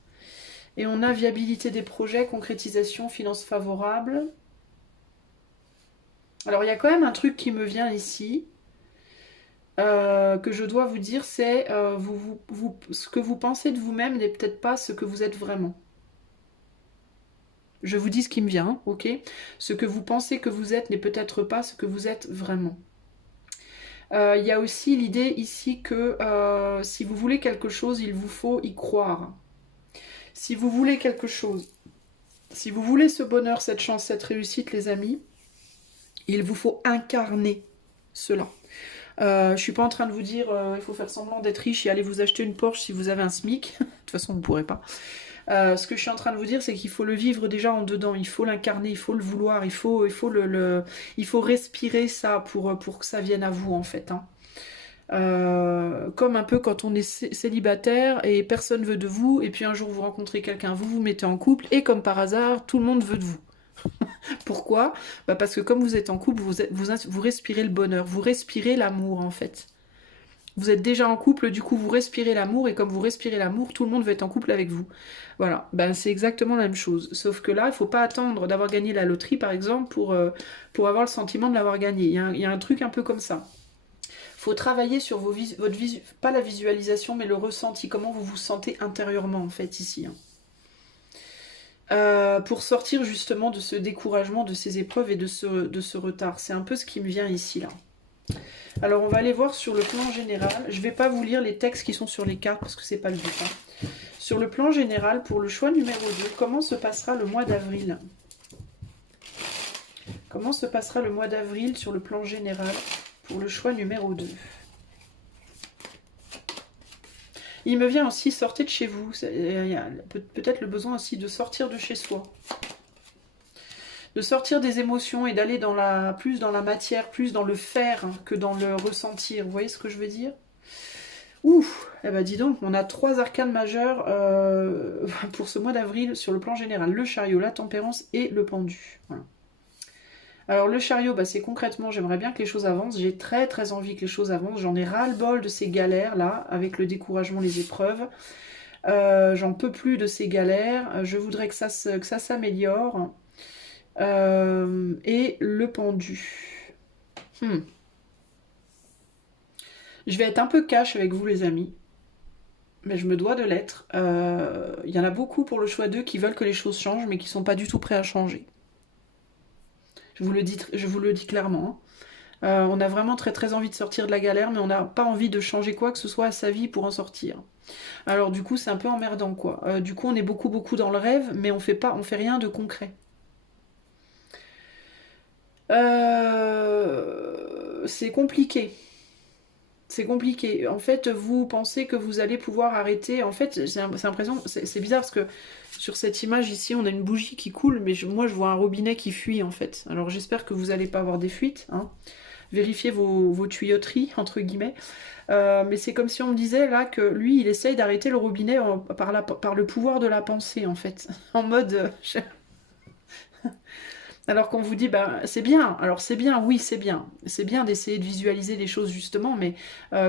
Et on a viabilité des projets, concrétisation, finances favorables. Alors, il y a quand même un truc qui me vient ici. Que je dois vous dire, c'est ce que vous pensez de vous-même n'est peut-être pas ce que vous êtes vraiment. Je vous dis ce qui me vient, ok? Ce que vous pensez que vous êtes n'est peut-être pas ce que vous êtes vraiment. Il y a aussi l'idée ici que si vous voulez quelque chose, il vous faut y croire. Si vous voulez quelque chose, si vous voulez ce bonheur, cette chance, cette réussite, les amis, il vous faut incarner cela. Je suis pas en train de vous dire il faut faire semblant d'être riche et aller vous acheter une Porsche si vous avez un SMIC. De toute façon, vous ne pourrez pas. Ce que je suis en train de vous dire, c'est qu'il faut le vivre déjà en dedans. Il faut l'incarner, il faut le vouloir, il faut respirer ça pour que ça vienne à vous, en fait. Hein. Comme un peu quand on est célibataire et personne veut de vous, et puis un jour vous rencontrez quelqu'un, vous vous mettez en couple, et comme par hasard, tout le monde veut de vous. Pourquoi? Parce que comme vous êtes en couple, vous respirez le bonheur, vous respirez l'amour en fait. Vous êtes déjà en couple, du coup vous respirez l'amour, et comme vous respirez l'amour, tout le monde veut être en couple avec vous. Voilà, c'est exactement la même chose. Sauf que là, il ne faut pas attendre d'avoir gagné la loterie par exemple pour avoir le sentiment de l'avoir gagné. Il y a un truc un peu comme ça. Il faut travailler sur pas la visualisation, mais le ressenti, comment vous vous sentez intérieurement en fait ici. Hein. Pour sortir justement de ce découragement, de ces épreuves et de ce retard. C'est un peu ce qui me vient ici, là. Alors, on va aller voir sur le plan général. Je ne vais pas vous lire les textes qui sont sur les cartes, parce que c'est pas le but. Hein. Sur le plan général, pour le choix numéro 2, comment se passera le mois d'avril? Comment se passera le mois d'avril sur le plan général pour le choix numéro 2? Il me vient aussi, sortez de chez vous. Il y a peut-être le besoin aussi de sortir de chez soi. De sortir des émotions et d'aller plus dans la matière, plus dans le faire que dans le ressentir. Vous voyez ce que je veux dire? Ouf, eh ben dis donc, on a 3 arcanes majeures pour ce mois d'avril sur le plan général. Le chariot, la tempérance et le pendu. Voilà. Alors le chariot, c'est concrètement, j'aimerais bien que les choses avancent. J'ai très très envie que les choses avancent. J'en ai ras-le-bol de ces galères là, avec le découragement, les épreuves. J'en peux plus de ces galères. Je voudrais que ça s'améliore. Et le pendu. Je vais être un peu cash avec vous les amis. Mais je me dois de l'être. Il y en a beaucoup pour le choix 2 qui veulent que les choses changent, mais qui ne sont pas du tout prêts à changer. Je vous le dis clairement. On a vraiment très très envie de sortir de la galère, mais on n'a pas envie de changer quoi que ce soit à sa vie pour en sortir. Alors du coup, c'est un peu emmerdant quoi. Du coup, on est beaucoup dans le rêve, mais on fait rien de concret. C'est compliqué. C'est compliqué. En fait, vous pensez que vous allez pouvoir arrêter. En fait, j'ai l'impression, c'est bizarre parce que sur cette image ici, on a une bougie qui coule, mais moi je vois un robinet qui fuit en fait. Alors j'espère que vous n'allez pas avoir des fuites. Hein. Vérifiez vos tuyauteries, entre guillemets. Mais c'est comme si on me disait là que lui, il essaye d'arrêter le robinet par le pouvoir de la pensée en fait. En mode... Alors qu'on vous dit, c'est bien, alors c'est bien, oui c'est bien d'essayer de visualiser les choses justement, mais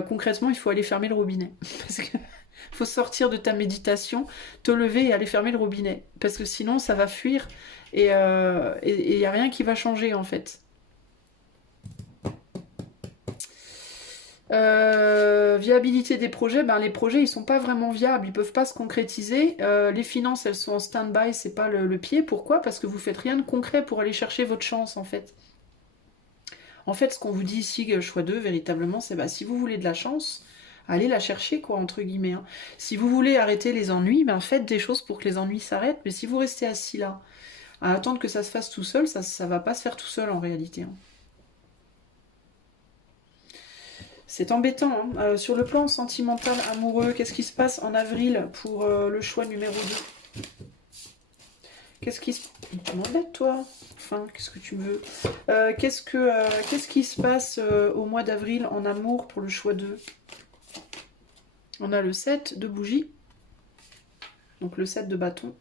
concrètement il faut aller fermer le robinet, parce que faut sortir de ta méditation, te lever et aller fermer le robinet, parce que sinon ça va fuir, et il n'y a rien qui va changer en fait. Viabilité des projets, les projets ils sont pas vraiment viables, ils peuvent pas se concrétiser. Les finances elles sont en stand-by, c'est pas le pied. Pourquoi? Parce que vous faites rien de concret pour aller chercher votre chance en fait. En fait, ce qu'on vous dit ici, choix 2, véritablement, c'est si vous voulez de la chance, allez la chercher quoi, entre guillemets. Hein. Si vous voulez arrêter les ennuis, faites des choses pour que les ennuis s'arrêtent. Mais si vous restez assis là, à attendre que ça se fasse tout seul, ça va pas se faire tout seul en réalité. Hein. C'est embêtant. Hein. Sur le plan sentimental, amoureux, qu'est-ce qui se passe en avril pour le choix numéro 2? Qu'est-ce qui se... Tu m'embêtes, toi. Enfin, qu'est-ce que tu veux? Qu'est-ce qui se passe au mois d'avril en amour pour le choix 2? On a le 7 de bougies. Donc le 7 de bâton.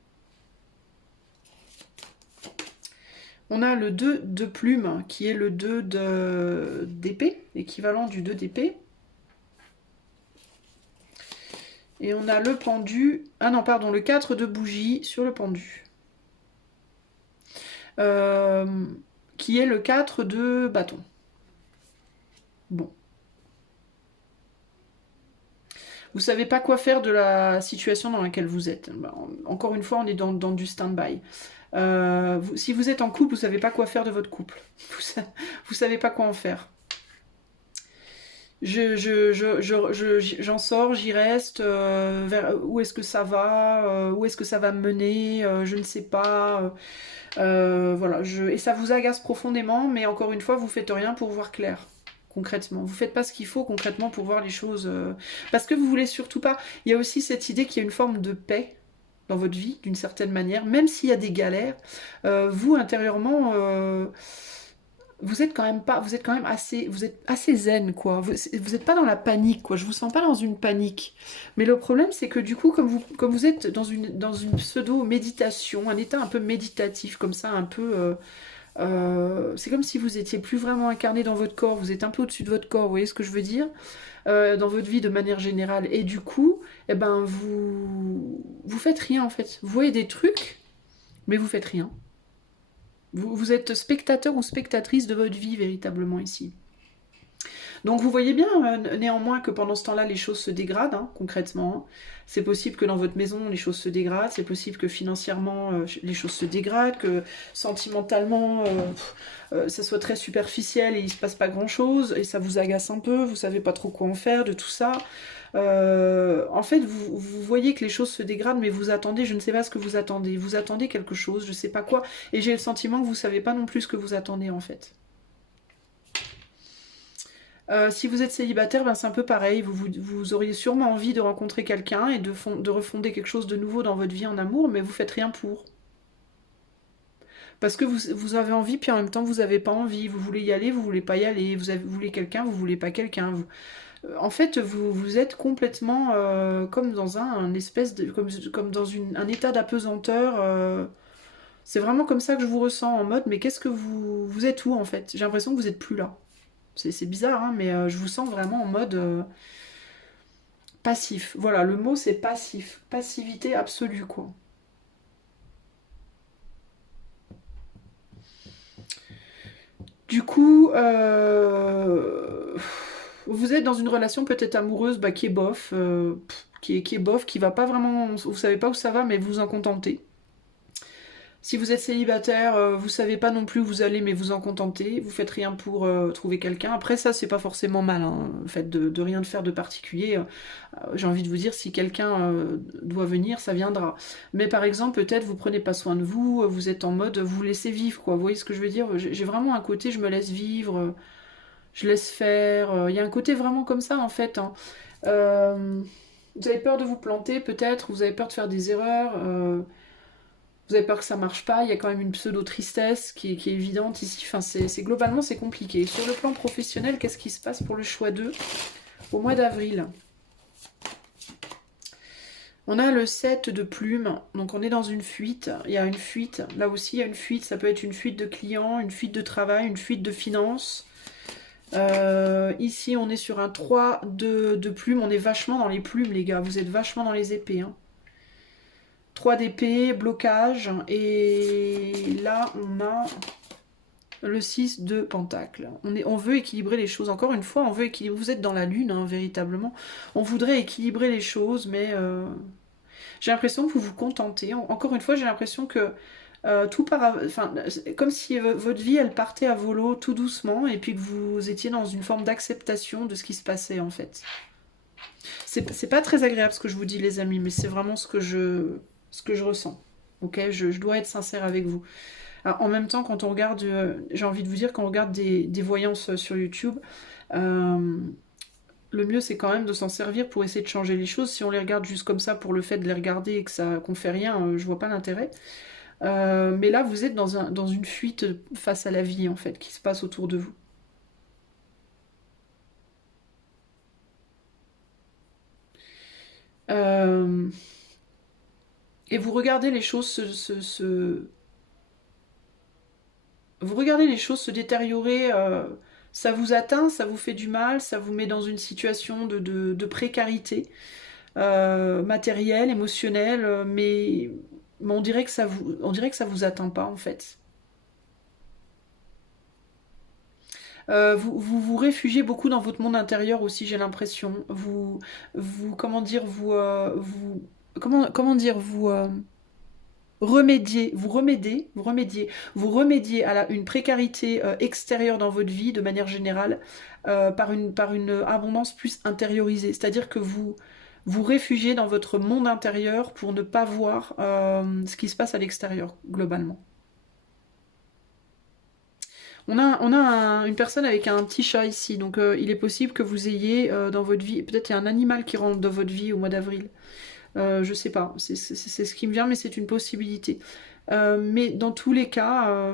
On a le 2 de plume, qui est le 2 d'épée, équivalent du 2 d'épée. Et on a le pendu... Ah non, pardon, le 4 de bougie sur le pendu. Qui est le 4 de bâton. Bon. Vous savez pas quoi faire de la situation dans laquelle vous êtes. Encore une fois, on est dans du stand-by. Si vous êtes en couple, vous savez pas quoi faire de votre couple. Vous savez pas quoi en faire. J'en sors, j'y reste, où est-ce que ça va, où est-ce que ça va me mener, je ne sais pas. Voilà, et ça vous agace profondément, mais encore une fois, vous faites rien pour voir clair. Concrètement, vous faites pas ce qu'il faut concrètement pour voir les choses, parce que vous voulez surtout pas. Il y a aussi cette idée qu'il y a une forme de paix dans votre vie, d'une certaine manière, même s'il y a des galères, vous intérieurement, vous êtes quand même assez zen, quoi. Vous êtes pas dans la panique, quoi. Je vous sens pas dans une panique. Mais le problème, c'est que du coup, comme vous êtes dans une pseudo-méditation, un état un peu méditatif, comme ça, un peu... c'est comme si vous étiez plus vraiment incarné dans votre corps, vous êtes un peu au-dessus de votre corps, vous voyez ce que je veux dire, dans votre vie de manière générale. Et du coup, eh ben, vous faites rien, en fait. Vous voyez des trucs, mais vous faites rien. Vous êtes spectateur ou spectatrice de votre vie, véritablement, ici. Donc vous voyez bien néanmoins que pendant ce temps-là, les choses se dégradent, hein, concrètement. C'est possible que dans votre maison, les choses se dégradent, c'est possible que financièrement, les choses se dégradent, que sentimentalement, ça soit très superficiel et il ne se passe pas grand-chose, et ça vous agace un peu, vous savez pas trop quoi en faire de tout ça. En fait, vous voyez que les choses se dégradent, mais vous attendez, je ne sais pas ce que vous attendez. Vous attendez quelque chose, je ne sais pas quoi, et j'ai le sentiment que vous ne savez pas non plus ce que vous attendez, en fait. Si vous êtes célibataire, ben c'est un peu pareil. Vous auriez sûrement envie de rencontrer quelqu'un et de refonder quelque chose de nouveau dans votre vie en amour, mais vous faites rien pour. Parce que vous avez envie, puis en même temps vous n'avez pas envie. Vous voulez y aller, vous voulez pas y aller. Vous voulez quelqu'un, vous voulez pas quelqu'un. En fait, vous êtes complètement comme dans un espèce de, comme dans un état d'apesanteur. C'est vraiment comme ça que je vous ressens en mode, mais qu'est-ce que vous êtes où en fait? J'ai l'impression que vous êtes plus là. C'est bizarre, hein, mais je vous sens vraiment en mode passif. Voilà, le mot c'est passif. Passivité absolue, quoi. Du coup, vous êtes dans une relation peut-être amoureuse bah, qui est bof, qui est bof, qui va pas vraiment... Vous savez pas où ça va, mais vous en contentez. Si vous êtes célibataire, vous savez pas non plus où vous allez, mais vous en contentez. Vous faites rien pour trouver quelqu'un. Après ça, c'est pas forcément mal, hein, le fait de rien de faire de particulier. J'ai envie de vous dire, si quelqu'un doit venir, ça viendra. Mais par exemple, peut-être vous prenez pas soin de vous, vous êtes en mode, vous laissez vivre, quoi. Vous voyez ce que je veux dire? J'ai vraiment un côté, je me laisse vivre, je laisse faire. Il y a un côté vraiment comme ça, en fait, hein. Vous avez peur de vous planter, peut-être. Vous avez peur de faire des erreurs. Vous avez peur que ça marche pas, il y a quand même une pseudo-tristesse qui est évidente ici. Enfin, globalement, c'est compliqué. Sur le plan professionnel, qu'est-ce qui se passe pour le choix 2 au mois d'avril? On a le 7 de plumes, donc on est dans une fuite. Il y a une fuite, là aussi il y a une fuite. Ça peut être une fuite de clients, une fuite de travail, une fuite de finances. Ici, on est sur un 3 de plumes. On est vachement dans les plumes, les gars. Vous êtes vachement dans les épées, hein. 3 d'épée, blocage, et là on a le 6 de pentacle. On veut équilibrer les choses, encore une fois, on veut équilibrer, vous êtes dans la lune, hein, véritablement. On voudrait équilibrer les choses, mais j'ai l'impression que vous vous contentez. Encore une fois, j'ai l'impression que tout part, enfin, comme si votre vie, elle partait à volo tout doucement, et puis que vous étiez dans une forme d'acceptation de ce qui se passait, en fait. C'est pas très agréable ce que je vous dis, les amis, mais c'est vraiment ce que je ressens. Ok, je dois être sincère avec vous. Alors, en même temps, quand on regarde, j'ai envie de vous dire, quand on regarde des voyances sur YouTube, le mieux c'est quand même de s'en servir pour essayer de changer les choses. Si on les regarde juste comme ça pour le fait de les regarder et qu'on fait rien, je vois pas l'intérêt. Mais là, vous êtes dans une fuite face à la vie, en fait, qui se passe autour de vous. Euh, et vous regardez les choses vous regardez les choses se détériorer. Ça vous atteint, ça vous fait du mal, ça vous met dans une situation de précarité matérielle, émotionnelle, mais on dirait que ça vous atteint pas en fait. Vous vous réfugiez beaucoup dans votre monde intérieur aussi, j'ai l'impression. Comment dire, comment dire, vous remédiez à une précarité extérieure dans votre vie de manière générale par une abondance plus intériorisée. C'est-à-dire que vous réfugiez dans votre monde intérieur pour ne pas voir ce qui se passe à l'extérieur, globalement. Une personne avec un petit chat ici, donc il est possible que vous ayez dans votre vie, peut-être il y a un animal qui rentre dans votre vie au mois d'avril. Je sais pas, c'est ce qui me vient, mais c'est une possibilité. Mais dans tous les cas,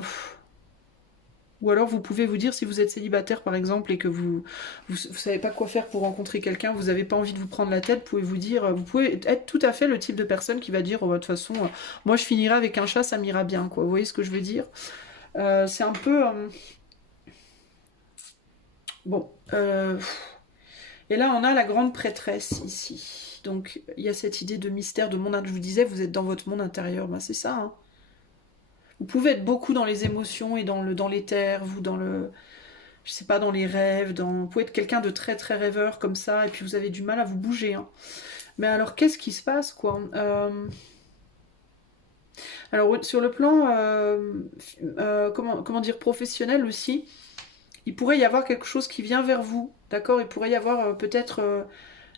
ou alors vous pouvez vous dire si vous êtes célibataire par exemple et que vous savez pas quoi faire pour rencontrer quelqu'un, vous n'avez pas envie de vous prendre la tête, vous pouvez être tout à fait le type de personne qui va dire oh, de toute façon, moi je finirai avec un chat, ça m'ira bien quoi. Vous voyez ce que je veux dire? C'est un peu bon. Et là on a la grande prêtresse ici. Donc il y a cette idée de mystère, de monde. Je vous disais, vous êtes dans votre monde intérieur, ben, c'est ça. Hein. Vous pouvez être beaucoup dans les émotions et dans l'éther, vous dans le, je sais pas, dans les rêves, vous pouvez être quelqu'un de très très rêveur comme ça, et puis vous avez du mal à vous bouger. Hein. Mais alors qu'est-ce qui se passe quoi Alors sur le plan, comment dire, professionnel aussi, il pourrait y avoir quelque chose qui vient vers vous, d'accord? Il pourrait y avoir peut-être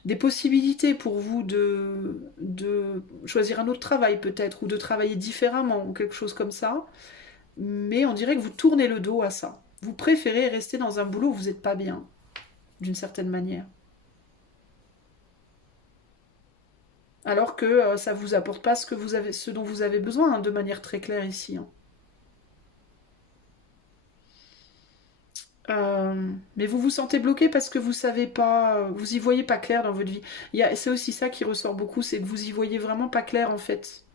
des possibilités pour vous de choisir un autre travail peut-être, ou de travailler différemment, ou quelque chose comme ça. Mais on dirait que vous tournez le dos à ça. Vous préférez rester dans un boulot où vous n'êtes pas bien, d'une certaine manière. Alors que ça vous apporte pas ce dont vous avez besoin, hein, de manière très claire ici. Hein. Mais vous vous sentez bloqué parce que vous savez pas, vous y voyez pas clair dans votre vie. C'est aussi ça qui ressort beaucoup, c'est que vous y voyez vraiment pas clair en fait.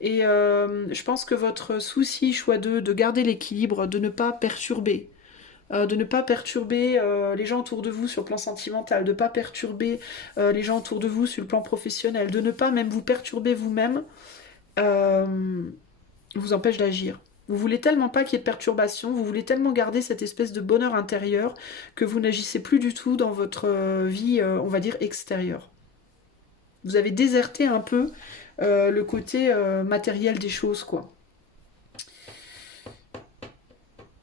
Et je pense que votre souci, choix de garder l'équilibre, de ne pas perturber les gens autour de vous sur le plan sentimental, de ne pas perturber les gens autour de vous sur le plan professionnel, de ne pas même vous perturber vous-même, euh, vous empêche d'agir. Vous voulez tellement pas qu'il y ait de perturbation, vous voulez tellement garder cette espèce de bonheur intérieur que vous n'agissez plus du tout dans votre vie, on va dire, extérieure. Vous avez déserté un peu le côté matériel des choses, quoi.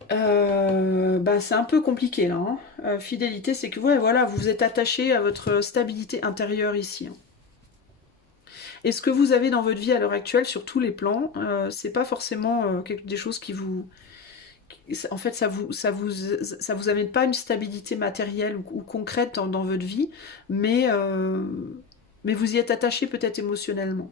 Bah, c'est un peu compliqué là. Hein. Fidélité, c'est que ouais, voilà, vous êtes attaché à votre stabilité intérieure ici. Hein. Et ce que vous avez dans votre vie à l'heure actuelle, sur tous les plans, c'est pas forcément des choses qui vous. En fait, ça vous amène pas une stabilité matérielle ou concrète dans votre vie, mais vous y êtes attaché peut-être émotionnellement.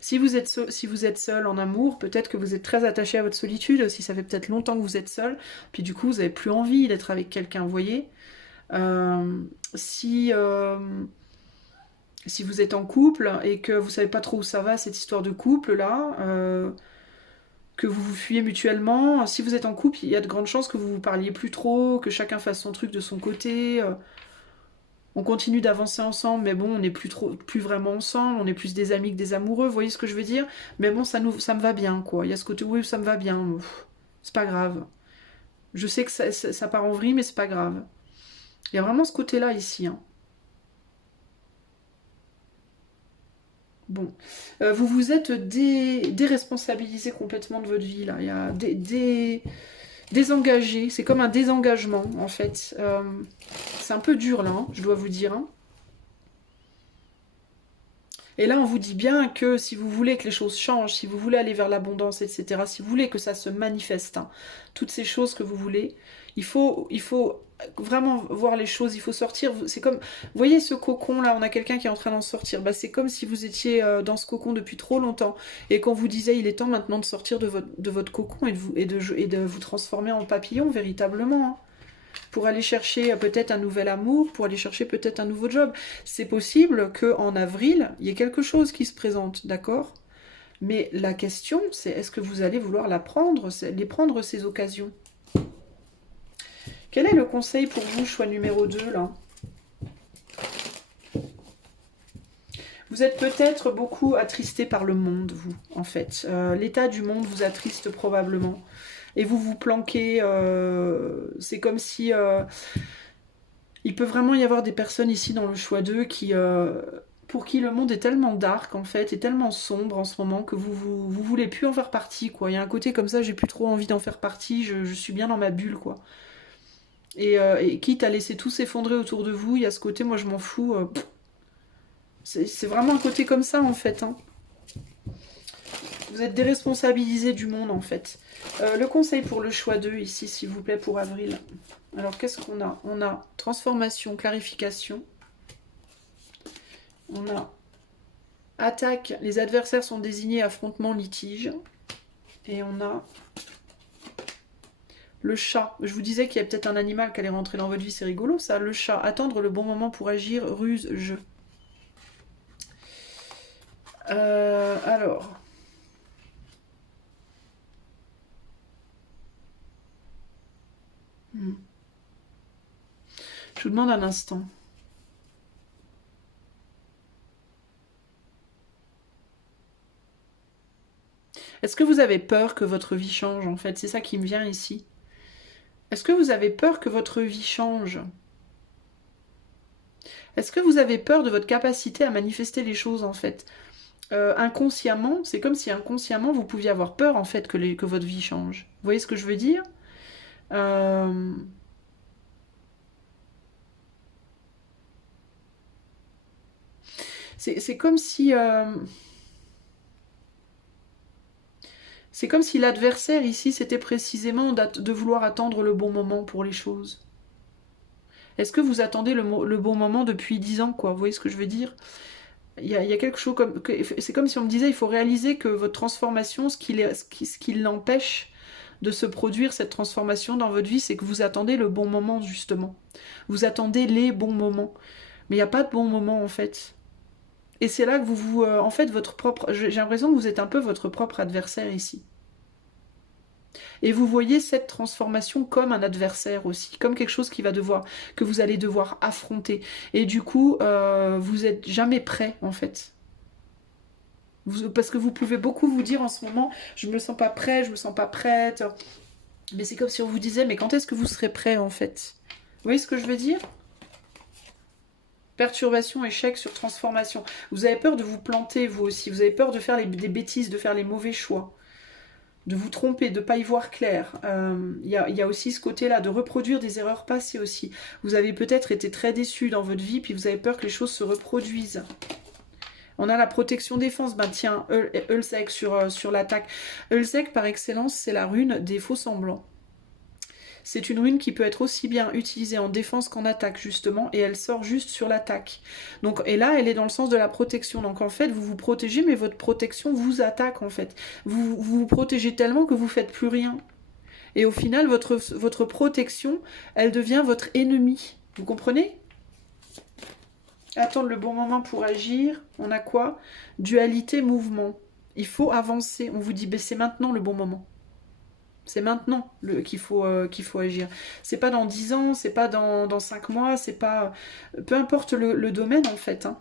Si vous êtes seul en amour, peut-être que vous êtes très attaché à votre solitude, si ça fait peut-être longtemps que vous êtes seul, puis du coup vous n'avez plus envie d'être avec quelqu'un, vous voyez. Euh, si, euh, si vous êtes en couple et que vous savez pas trop où ça va cette histoire de couple là, que vous vous fuyez mutuellement, si vous êtes en couple, il y a de grandes chances que vous vous parliez plus trop, que chacun fasse son truc de son côté. On continue d'avancer ensemble, mais bon, on n'est plus vraiment ensemble, on est plus des amis que des amoureux, vous voyez ce que je veux dire? Mais bon, ça me va bien, quoi. Il y a ce côté, oui, ça me va bien, c'est pas grave. Je sais que ça part en vrille, mais c'est pas grave. Il y a vraiment ce côté-là ici. Hein. Bon. Vous vous êtes déresponsabilisé complètement de votre vie, là. Il y a désengagé, c'est comme un désengagement, en fait. C'est un peu dur, là, hein, je dois vous dire. Hein. Et là, on vous dit bien que si vous voulez que les choses changent, si vous voulez aller vers l'abondance, etc., si vous voulez que ça se manifeste, hein, toutes ces choses que vous voulez, il faut vraiment voir les choses, il faut sortir. C'est comme, vous voyez ce cocon là, on a quelqu'un qui est en train d'en sortir. Bah, c'est comme si vous étiez dans ce cocon depuis trop longtemps et qu'on vous disait il est temps maintenant de sortir de votre cocon et de vous transformer en papillon véritablement. Hein, pour aller chercher peut-être un nouvel amour, pour aller chercher peut-être un nouveau job. C'est possible qu'en avril, il y ait quelque chose qui se présente, d'accord? Mais la question, c'est est-ce que vous allez vouloir les prendre ces occasions? Quel est le conseil pour vous, choix numéro 2, là? Vous êtes peut-être beaucoup attristé par le monde, vous, en fait. L'état du monde vous attriste probablement. Et vous vous planquez, c'est comme si... il peut vraiment y avoir des personnes ici dans le choix 2 qui, pour qui le monde est tellement dark, en fait, et tellement sombre en ce moment, que vous voulez plus en faire partie, quoi. Il y a un côté comme ça, j'ai plus trop envie d'en faire partie, je suis bien dans ma bulle, quoi. Et quitte à laisser tout s'effondrer autour de vous, il y a ce côté, moi je m'en fous. C'est vraiment un côté comme ça, en fait. Hein. Vous êtes déresponsabilisé du monde, en fait. Le conseil pour le choix 2, ici, s'il vous plaît, pour avril. Alors, qu'est-ce qu'on a? On a transformation, clarification. On a attaque, les adversaires sont désignés, affrontement, litige. Et on a le chat. Je vous disais qu'il y a peut-être un animal qui allait rentrer dans votre vie, c'est rigolo ça. Le chat, attendre le bon moment pour agir, ruse, jeu. Alors... Je vous demande un instant. Est-ce que vous avez peur que votre vie change, en fait? C'est ça qui me vient ici. Est-ce que vous avez peur que votre vie change? Est-ce que vous avez peur de votre capacité à manifester les choses, en fait? Inconsciemment, c'est comme si inconsciemment, vous pouviez avoir peur, en fait, que votre vie change. Vous voyez ce que je veux dire? C'est comme si... c'est comme si l'adversaire ici, c'était précisément de vouloir attendre le bon moment pour les choses. Est-ce que vous attendez le bon moment depuis 10 ans, quoi? Vous voyez ce que je veux dire? Il y a quelque chose comme... C'est comme si on me disait, il faut réaliser que votre transformation, ce qui l'empêche de se produire, cette transformation dans votre vie, c'est que vous attendez le bon moment, justement. Vous attendez les bons moments. Mais il n'y a pas de bon moment, en fait. Et c'est là que en fait, j'ai l'impression que vous êtes un peu votre propre adversaire ici. Et vous voyez cette transformation comme un adversaire aussi, comme quelque chose que vous allez devoir affronter. Et du coup, vous n'êtes jamais prêt, en fait. Parce que vous pouvez beaucoup vous dire en ce moment, je me sens pas prêt, je me sens pas prête. Mais c'est comme si on vous disait, mais quand est-ce que vous serez prêt, en fait? Vous voyez ce que je veux dire? Perturbation, échec sur transformation. Vous avez peur de vous planter, vous aussi. Vous avez peur de faire des bêtises, de faire les mauvais choix. De vous tromper, de ne pas y voir clair. Il y a aussi ce côté-là, de reproduire des erreurs passées aussi. Vous avez peut-être été très déçu dans votre vie, puis vous avez peur que les choses se reproduisent. On a la protection défense. Ben tiens, Ulsec sur l'attaque. Ulsec, par excellence, c'est la rune des faux semblants. C'est une rune qui peut être aussi bien utilisée en défense qu'en attaque, justement, et elle sort juste sur l'attaque. Donc, et là, elle est dans le sens de la protection. Donc, en fait, vous vous protégez, mais votre protection vous attaque, en fait. Vous vous protégez tellement que vous faites plus rien. Et au final, votre protection, elle devient votre ennemi. Vous comprenez? Attendre le bon moment pour agir. On a quoi? Dualité, mouvement. Il faut avancer. On vous dit, ben, c'est maintenant le bon moment. C'est maintenant qu'il faut agir. C'est pas dans 10 ans, c'est pas dans 5 mois, c'est pas... Peu importe le domaine, en fait. Hein.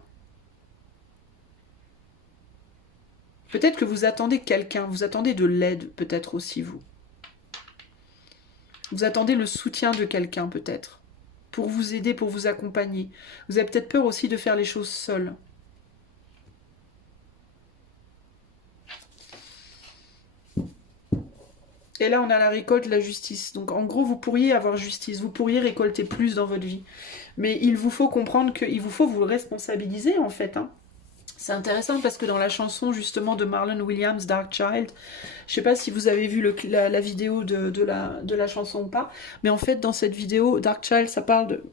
Peut-être que vous attendez quelqu'un, vous attendez de l'aide, peut-être aussi, vous. Vous attendez le soutien de quelqu'un, peut-être. Pour vous aider, pour vous accompagner. Vous avez peut-être peur aussi de faire les choses seuls. Et là, on a la récolte, la justice. Donc, en gros, vous pourriez avoir justice. Vous pourriez récolter plus dans votre vie. Mais il vous faut comprendre qu'il vous faut vous responsabiliser, en fait. Hein. C'est intéressant parce que dans la chanson justement de Marlon Williams, Dark Child, je sais pas si vous avez vu la vidéo de la chanson ou pas, mais en fait dans cette vidéo, Dark Child, ça parle de...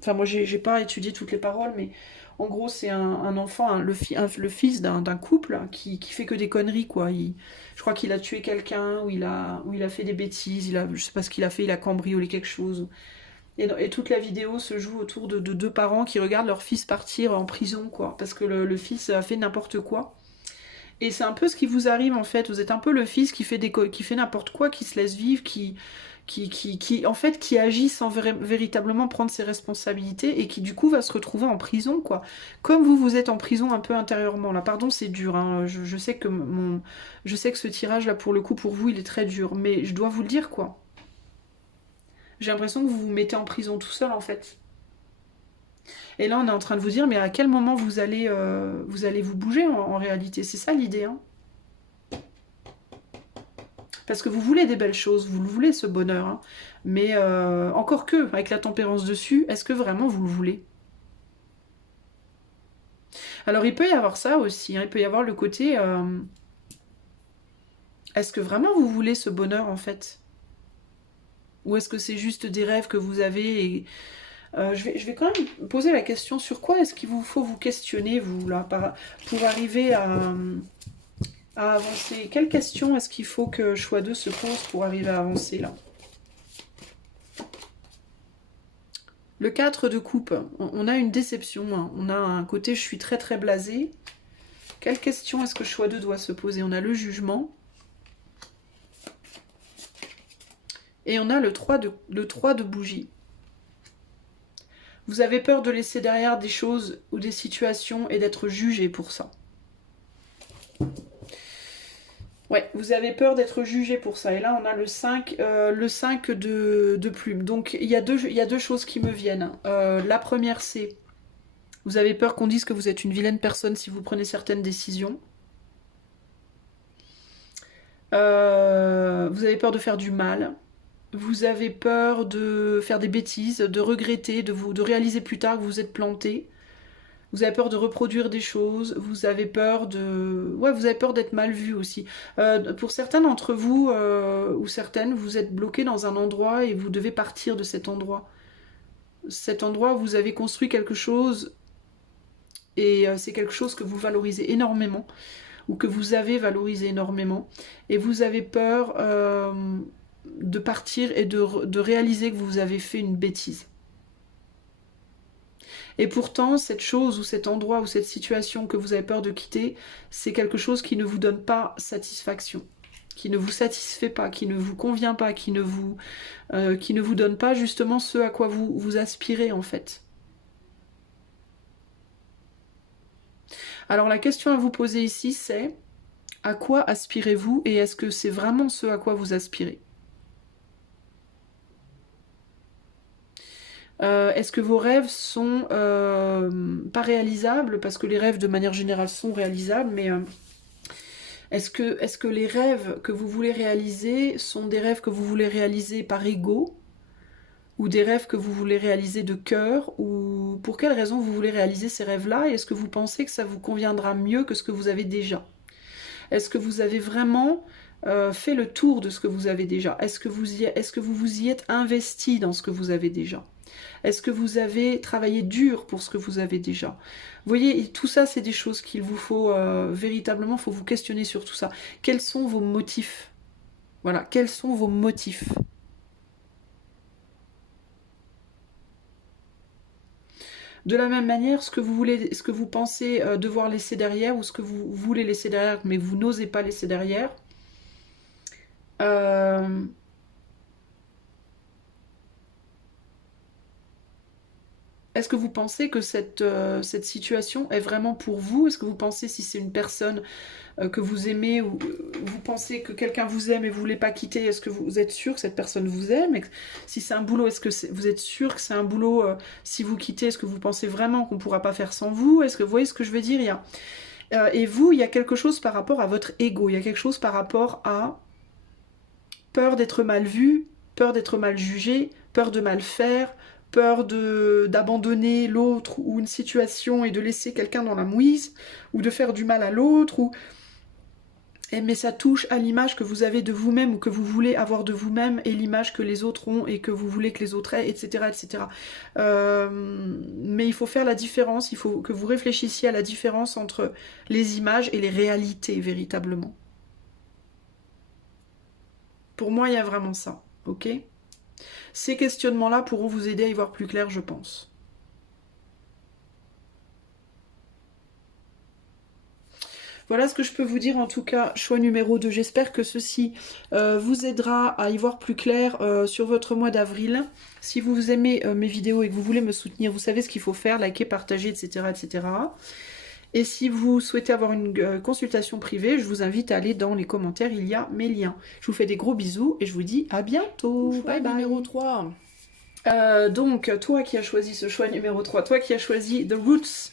Enfin moi j'ai pas étudié toutes les paroles, mais en gros c'est un enfant, le fils d'un couple qui fait que des conneries quoi. Je crois qu'il a tué quelqu'un, ou il a fait des bêtises, je sais pas ce qu'il a fait, il a cambriolé quelque chose. Et toute la vidéo se joue autour de deux parents qui regardent leur fils partir en prison, quoi, parce que le fils a fait n'importe quoi. Et c'est un peu ce qui vous arrive en fait. Vous êtes un peu le fils qui qui fait n'importe quoi, qui se laisse vivre, en fait, qui agit sans véritablement prendre ses responsabilités et qui du coup va se retrouver en prison, quoi. Comme vous êtes en prison un peu intérieurement. Là, pardon, c'est dur. Hein. Je sais que je sais que ce tirage là, pour le coup, pour vous, il est très dur, mais je dois vous le dire, quoi. J'ai l'impression que vous vous mettez en prison tout seul en fait. Et là on est en train de vous dire mais à quel moment vous allez vous bouger en réalité. C'est ça l'idée. Hein, parce que vous voulez des belles choses, vous le voulez ce bonheur. Hein. Mais encore que, avec la tempérance dessus, est-ce que vraiment vous le voulez? Alors il peut y avoir ça aussi. Hein, il peut y avoir le côté... est-ce que vraiment vous voulez ce bonheur en fait? Ou est-ce que c'est juste des rêves que vous avez et je vais quand même poser la question sur quoi est-ce qu'il vous faut vous questionner, vous, là, pour arriver à avancer. Quelle question est-ce qu'il faut que choix 2 se pose pour arriver à avancer, là? Le 4 de coupe, on a une déception, hein. On a un côté je suis très très blasé. Quelle question est-ce que choix 2 doit se poser? On a le jugement. Et on a le 3 de bougie. Vous avez peur de laisser derrière des choses ou des situations et d'être jugé pour ça. Ouais, vous avez peur d'être jugé pour ça. Et là, on a le 5 de plume. Donc, il y a deux choses qui me viennent. La première, c'est... Vous avez peur qu'on dise que vous êtes une vilaine personne si vous prenez certaines décisions. Vous avez peur de faire du mal. Vous avez peur de faire des bêtises, de regretter, de réaliser plus tard que vous êtes planté. Vous avez peur de reproduire des choses. Vous avez peur de... Ouais, vous avez peur d'être mal vu aussi. Pour certains d'entre vous, ou certaines, vous êtes bloqués dans un endroit et vous devez partir de cet endroit. Cet endroit où vous avez construit quelque chose et c'est quelque chose que vous valorisez énormément ou que vous avez valorisé énormément. Et vous avez peur... de partir et de réaliser que vous avez fait une bêtise. Et pourtant, cette chose ou cet endroit ou cette situation que vous avez peur de quitter, c'est quelque chose qui ne vous donne pas satisfaction, qui ne vous satisfait pas, qui ne vous convient pas, qui ne vous donne pas justement ce à quoi vous aspirez en fait. Alors la question à vous poser ici, c'est à quoi aspirez-vous et est-ce que c'est vraiment ce à quoi vous aspirez? Est-ce que vos rêves sont pas réalisables? Parce que les rêves de manière générale sont réalisables, mais est-ce que les rêves que vous voulez réaliser sont des rêves que vous voulez réaliser par ego? Ou des rêves que vous voulez réaliser de cœur? Ou pour quelle raison vous voulez réaliser ces rêves-là? Et est-ce que vous pensez que ça vous conviendra mieux que ce que vous avez déjà? Est-ce que vous avez vraiment fait le tour de ce que vous avez déjà? Est-ce que vous vous y êtes investi dans ce que vous avez déjà? Est-ce que vous avez travaillé dur pour ce que vous avez déjà? Vous voyez, tout ça, c'est des choses qu'il vous faut véritablement, faut vous questionner sur tout ça. Quels sont vos motifs? Voilà, quels sont vos motifs? De la même manière, ce que vous pensez devoir laisser derrière ou ce que vous voulez laisser derrière, mais vous n'osez pas laisser derrière. Est-ce que vous pensez que cette situation est vraiment pour vous? Est-ce que vous pensez si c'est une personne que vous aimez ou vous pensez que quelqu'un vous aime et vous ne voulez pas quitter? Est-ce que vous êtes sûr que cette personne vous aime? Si c'est un boulot, est-ce que vous êtes sûr que c'est un boulot, si vous quittez, est-ce que vous pensez vraiment qu'on ne pourra pas faire sans vous? Est-ce que vous voyez ce que je veux dire? Et vous, il y a quelque chose par rapport à votre ego, il y a quelque chose par rapport à peur d'être mal vu, peur d'être mal jugé, peur de mal faire, peur d'abandonner l'autre ou une situation et de laisser quelqu'un dans la mouise, ou de faire du mal à l'autre, ou... mais ça touche à l'image que vous avez de vous-même ou que vous voulez avoir de vous-même et l'image que les autres ont et que vous voulez que les autres aient, etc. etc. Mais il faut faire la différence, il faut que vous réfléchissiez à la différence entre les images et les réalités véritablement. Pour moi, il y a vraiment ça, ok? Ces questionnements-là pourront vous aider à y voir plus clair, je pense. Voilà ce que je peux vous dire en tout cas, choix numéro 2. J'espère que ceci vous aidera à y voir plus clair sur votre mois d'avril. Si vous aimez mes vidéos et que vous voulez me soutenir, vous savez ce qu'il faut faire, liker, partager, etc. etc. Et si vous souhaitez avoir une consultation privée, je vous invite à aller dans les commentaires, il y a mes liens. Je vous fais des gros bisous et je vous dis à bientôt. Bye bye. Numéro 3. Donc, toi qui as choisi ce choix numéro 3, toi qui as choisi The Roots,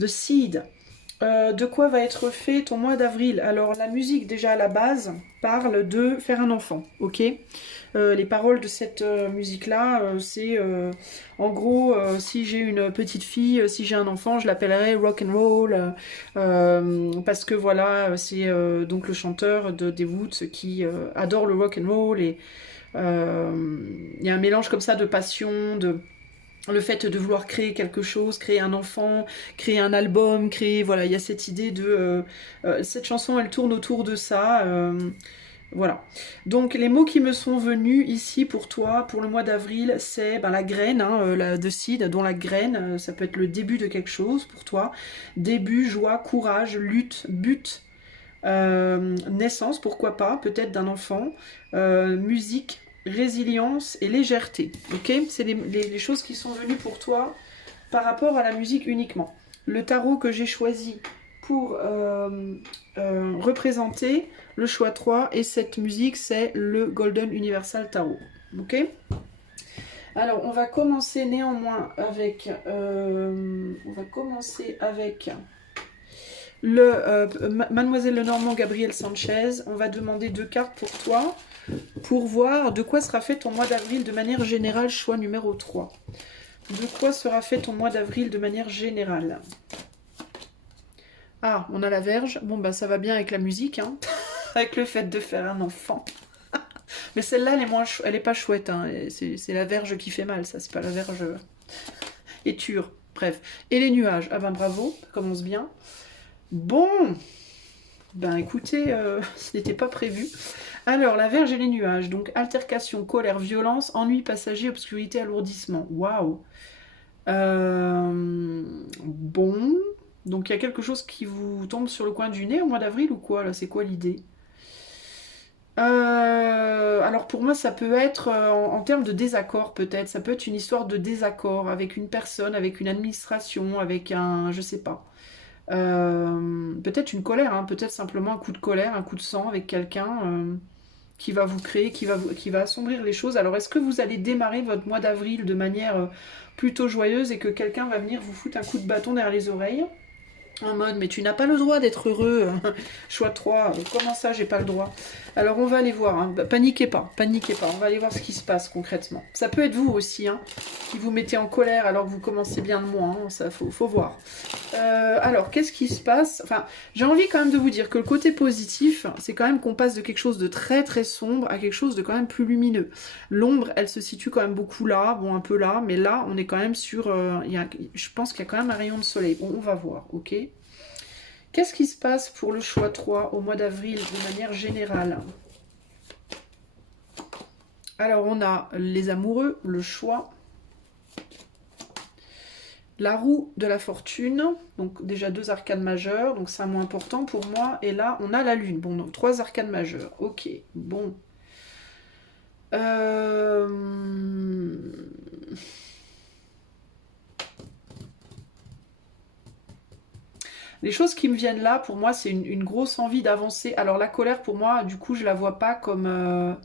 The Seed, de quoi va être fait ton mois d'avril? Alors la musique déjà à la base parle de faire un enfant, ok? Les paroles de cette musique-là, c'est en gros, si j'ai une petite fille, si j'ai un enfant, je l'appellerai rock and roll, parce que voilà, c'est donc le chanteur des Woods qui adore le rock and roll et il y a un mélange comme ça de passion, de le fait de vouloir créer quelque chose, créer un enfant, créer un album, créer... Voilà, il y a cette idée de... cette chanson, elle tourne autour de ça. Voilà. Donc, les mots qui me sont venus ici pour toi, pour le mois d'avril, c'est la graine, hein, de seed, dont la graine, ça peut être le début de quelque chose pour toi. Début, joie, courage, lutte, but, naissance, pourquoi pas, peut-être d'un enfant, musique, résilience et légèreté, ok? C'est les choses qui sont venues pour toi par rapport à la musique uniquement. Le tarot que j'ai choisi pour représenter le choix 3 et cette musique, c'est le Golden Universal Tarot, ok? Alors, on va commencer néanmoins avec... Mademoiselle Lenormand Gabriel Sanchez. On va demander 2 cartes pour toi, pour voir de quoi sera fait ton mois d'avril de manière générale, choix numéro 3. De quoi sera fait ton mois d'avril de manière générale? Ah, on a la Vierge. Bon, bah ça va bien avec la musique, hein. Avec le fait de faire un enfant. Mais celle-là, elle est pas chouette, hein. C'est la Vierge qui fait mal, ça. C'est pas la Vierge éture. Bref. Et les nuages. Ah ben bravo, ça commence bien. Bon, ben écoutez, ce n'était pas prévu. Alors, la Vierge et les nuages, donc altercation, colère, violence, ennui passager, obscurité, alourdissement. Waouh. Bon, donc il y a quelque chose qui vous tombe sur le coin du nez au mois d'avril ou quoi là? C'est quoi l'idée? Alors pour moi ça peut être en termes de désaccord peut-être, ça peut être une histoire de désaccord avec une personne, avec une administration, avec un, je sais pas. Peut-être une colère, hein, peut-être simplement un coup de colère, un coup de sang avec quelqu'un qui va vous créer, qui va assombrir les choses. Alors est-ce que vous allez démarrer votre mois d'avril de manière plutôt joyeuse et que quelqu'un va venir vous foutre un coup de bâton derrière les oreilles? En mode, mais tu n'as pas le droit d'être heureux. Choix 3, comment ça, j'ai pas le droit? Alors, on va aller voir. Hein. Paniquez pas, paniquez pas. On va aller voir ce qui se passe concrètement. Ça peut être vous aussi, hein, qui vous mettez en colère alors que vous commencez bien le mois. Hein. Ça, faut voir. Alors, qu'est-ce qui se passe? Enfin, j'ai envie quand même de vous dire que le côté positif, c'est quand même qu'on passe de quelque chose de très très sombre à quelque chose de quand même plus lumineux. L'ombre, elle se situe quand même beaucoup là, bon, un peu là, mais là, on est quand même sur... je pense qu'il y a quand même un rayon de soleil. Bon, on va voir, ok? Qu'est-ce qui se passe pour le choix 3 au mois d'avril de manière générale? Alors, on a les amoureux, le choix, la roue de la fortune, donc déjà 2 arcanes majeures, donc c'est un moins important pour moi. Et là, on a la lune. Bon, donc 3 arcanes majeures. Ok, bon. Les choses qui me viennent là, pour moi, c'est une grosse envie d'avancer. Alors la colère, pour moi, du coup, je la vois pas comme...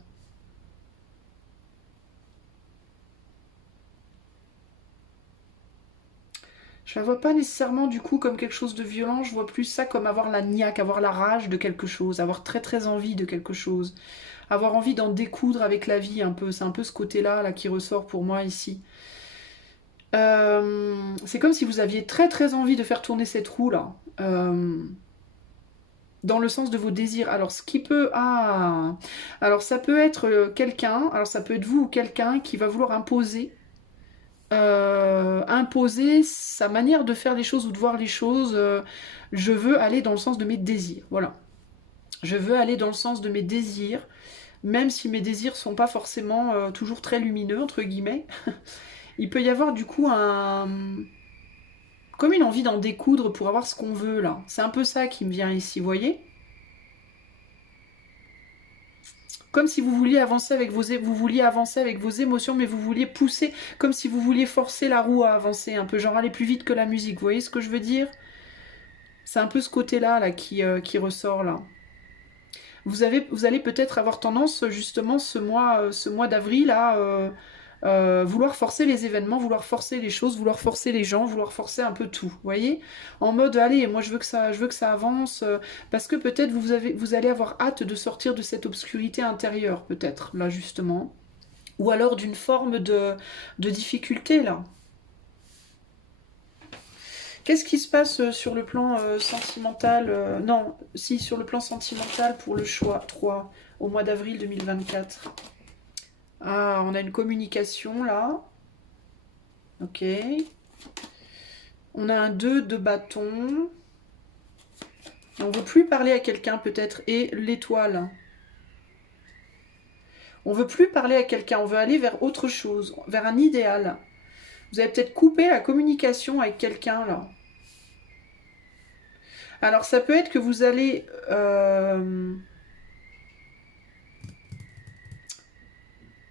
Je la vois pas nécessairement, du coup, comme quelque chose de violent. Je vois plus ça comme avoir la niaque, avoir la rage de quelque chose, avoir très très envie de quelque chose. Avoir envie d'en découdre avec la vie un peu. C'est un peu ce côté-là là, qui ressort pour moi ici. C'est comme si vous aviez très très envie de faire tourner cette roue là. Dans le sens de vos désirs. Alors, ce qui peut... Ah, alors ça peut être quelqu'un, alors ça peut être vous ou quelqu'un qui va vouloir imposer sa manière de faire les choses ou de voir les choses. Je veux aller dans le sens de mes désirs. Voilà. Je veux aller dans le sens de mes désirs, même si mes désirs sont pas forcément toujours très lumineux, entre guillemets. Il peut y avoir du coup comme une envie d'en découdre pour avoir ce qu'on veut là. C'est un peu ça qui me vient ici, vous voyez? Comme si vous vouliez avancer avec vos émotions, mais vous vouliez pousser, comme si vous vouliez forcer la roue à avancer, un peu genre aller plus vite que la musique. Vous voyez ce que je veux dire? C'est un peu ce côté-là là, qui ressort là. Vous allez peut-être avoir tendance justement ce mois d'avril à vouloir forcer les événements, vouloir forcer les choses, vouloir forcer les gens, vouloir forcer un peu tout, vous voyez? En mode, allez, moi je veux que ça avance, parce que peut-être vous allez avoir hâte de sortir de cette obscurité intérieure, peut-être, là justement. Ou alors d'une forme de difficulté, là. Qu'est-ce qui se passe sur le plan sentimental Non, si, sur le plan sentimental pour le choix 3 au mois d'avril 2024. Ah, on a une communication là. Ok. On a un 2 de bâton. On ne veut plus parler à quelqu'un peut-être. Et l'étoile. On ne veut plus parler à quelqu'un. On veut aller vers autre chose. Vers un idéal. Vous avez peut-être coupé la communication avec quelqu'un là. Alors ça peut être que vous allez...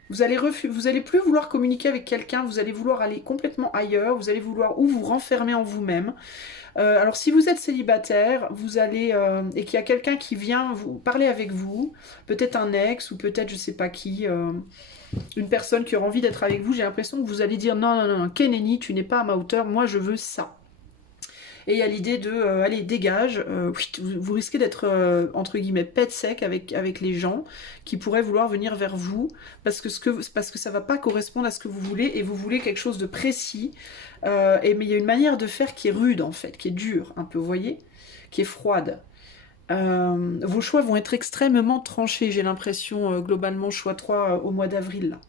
Vous allez plus vouloir communiquer avec quelqu'un, vous allez vouloir aller complètement ailleurs, vous allez vouloir ou vous renfermer en vous-même. Alors si vous êtes célibataire, vous allez et qu'il y a quelqu'un qui vient vous parler avec vous, peut-être un ex ou peut-être je sais pas qui, une personne qui aura envie d'être avec vous, j'ai l'impression que vous allez dire non, non, non, non, Keneni, tu n'es pas à ma hauteur, moi je veux ça. Et il y a l'idée de, allez, dégage, vous risquez d'être, entre guillemets, pet sec avec les gens qui pourraient vouloir venir vers vous, parce que ça ne va pas correspondre à ce que vous voulez, et vous voulez quelque chose de précis, mais il y a une manière de faire qui est rude, en fait, qui est dure, un peu, vous voyez, qui est froide. Vos choix vont être extrêmement tranchés, j'ai l'impression, globalement, choix 3 au mois d'avril, là.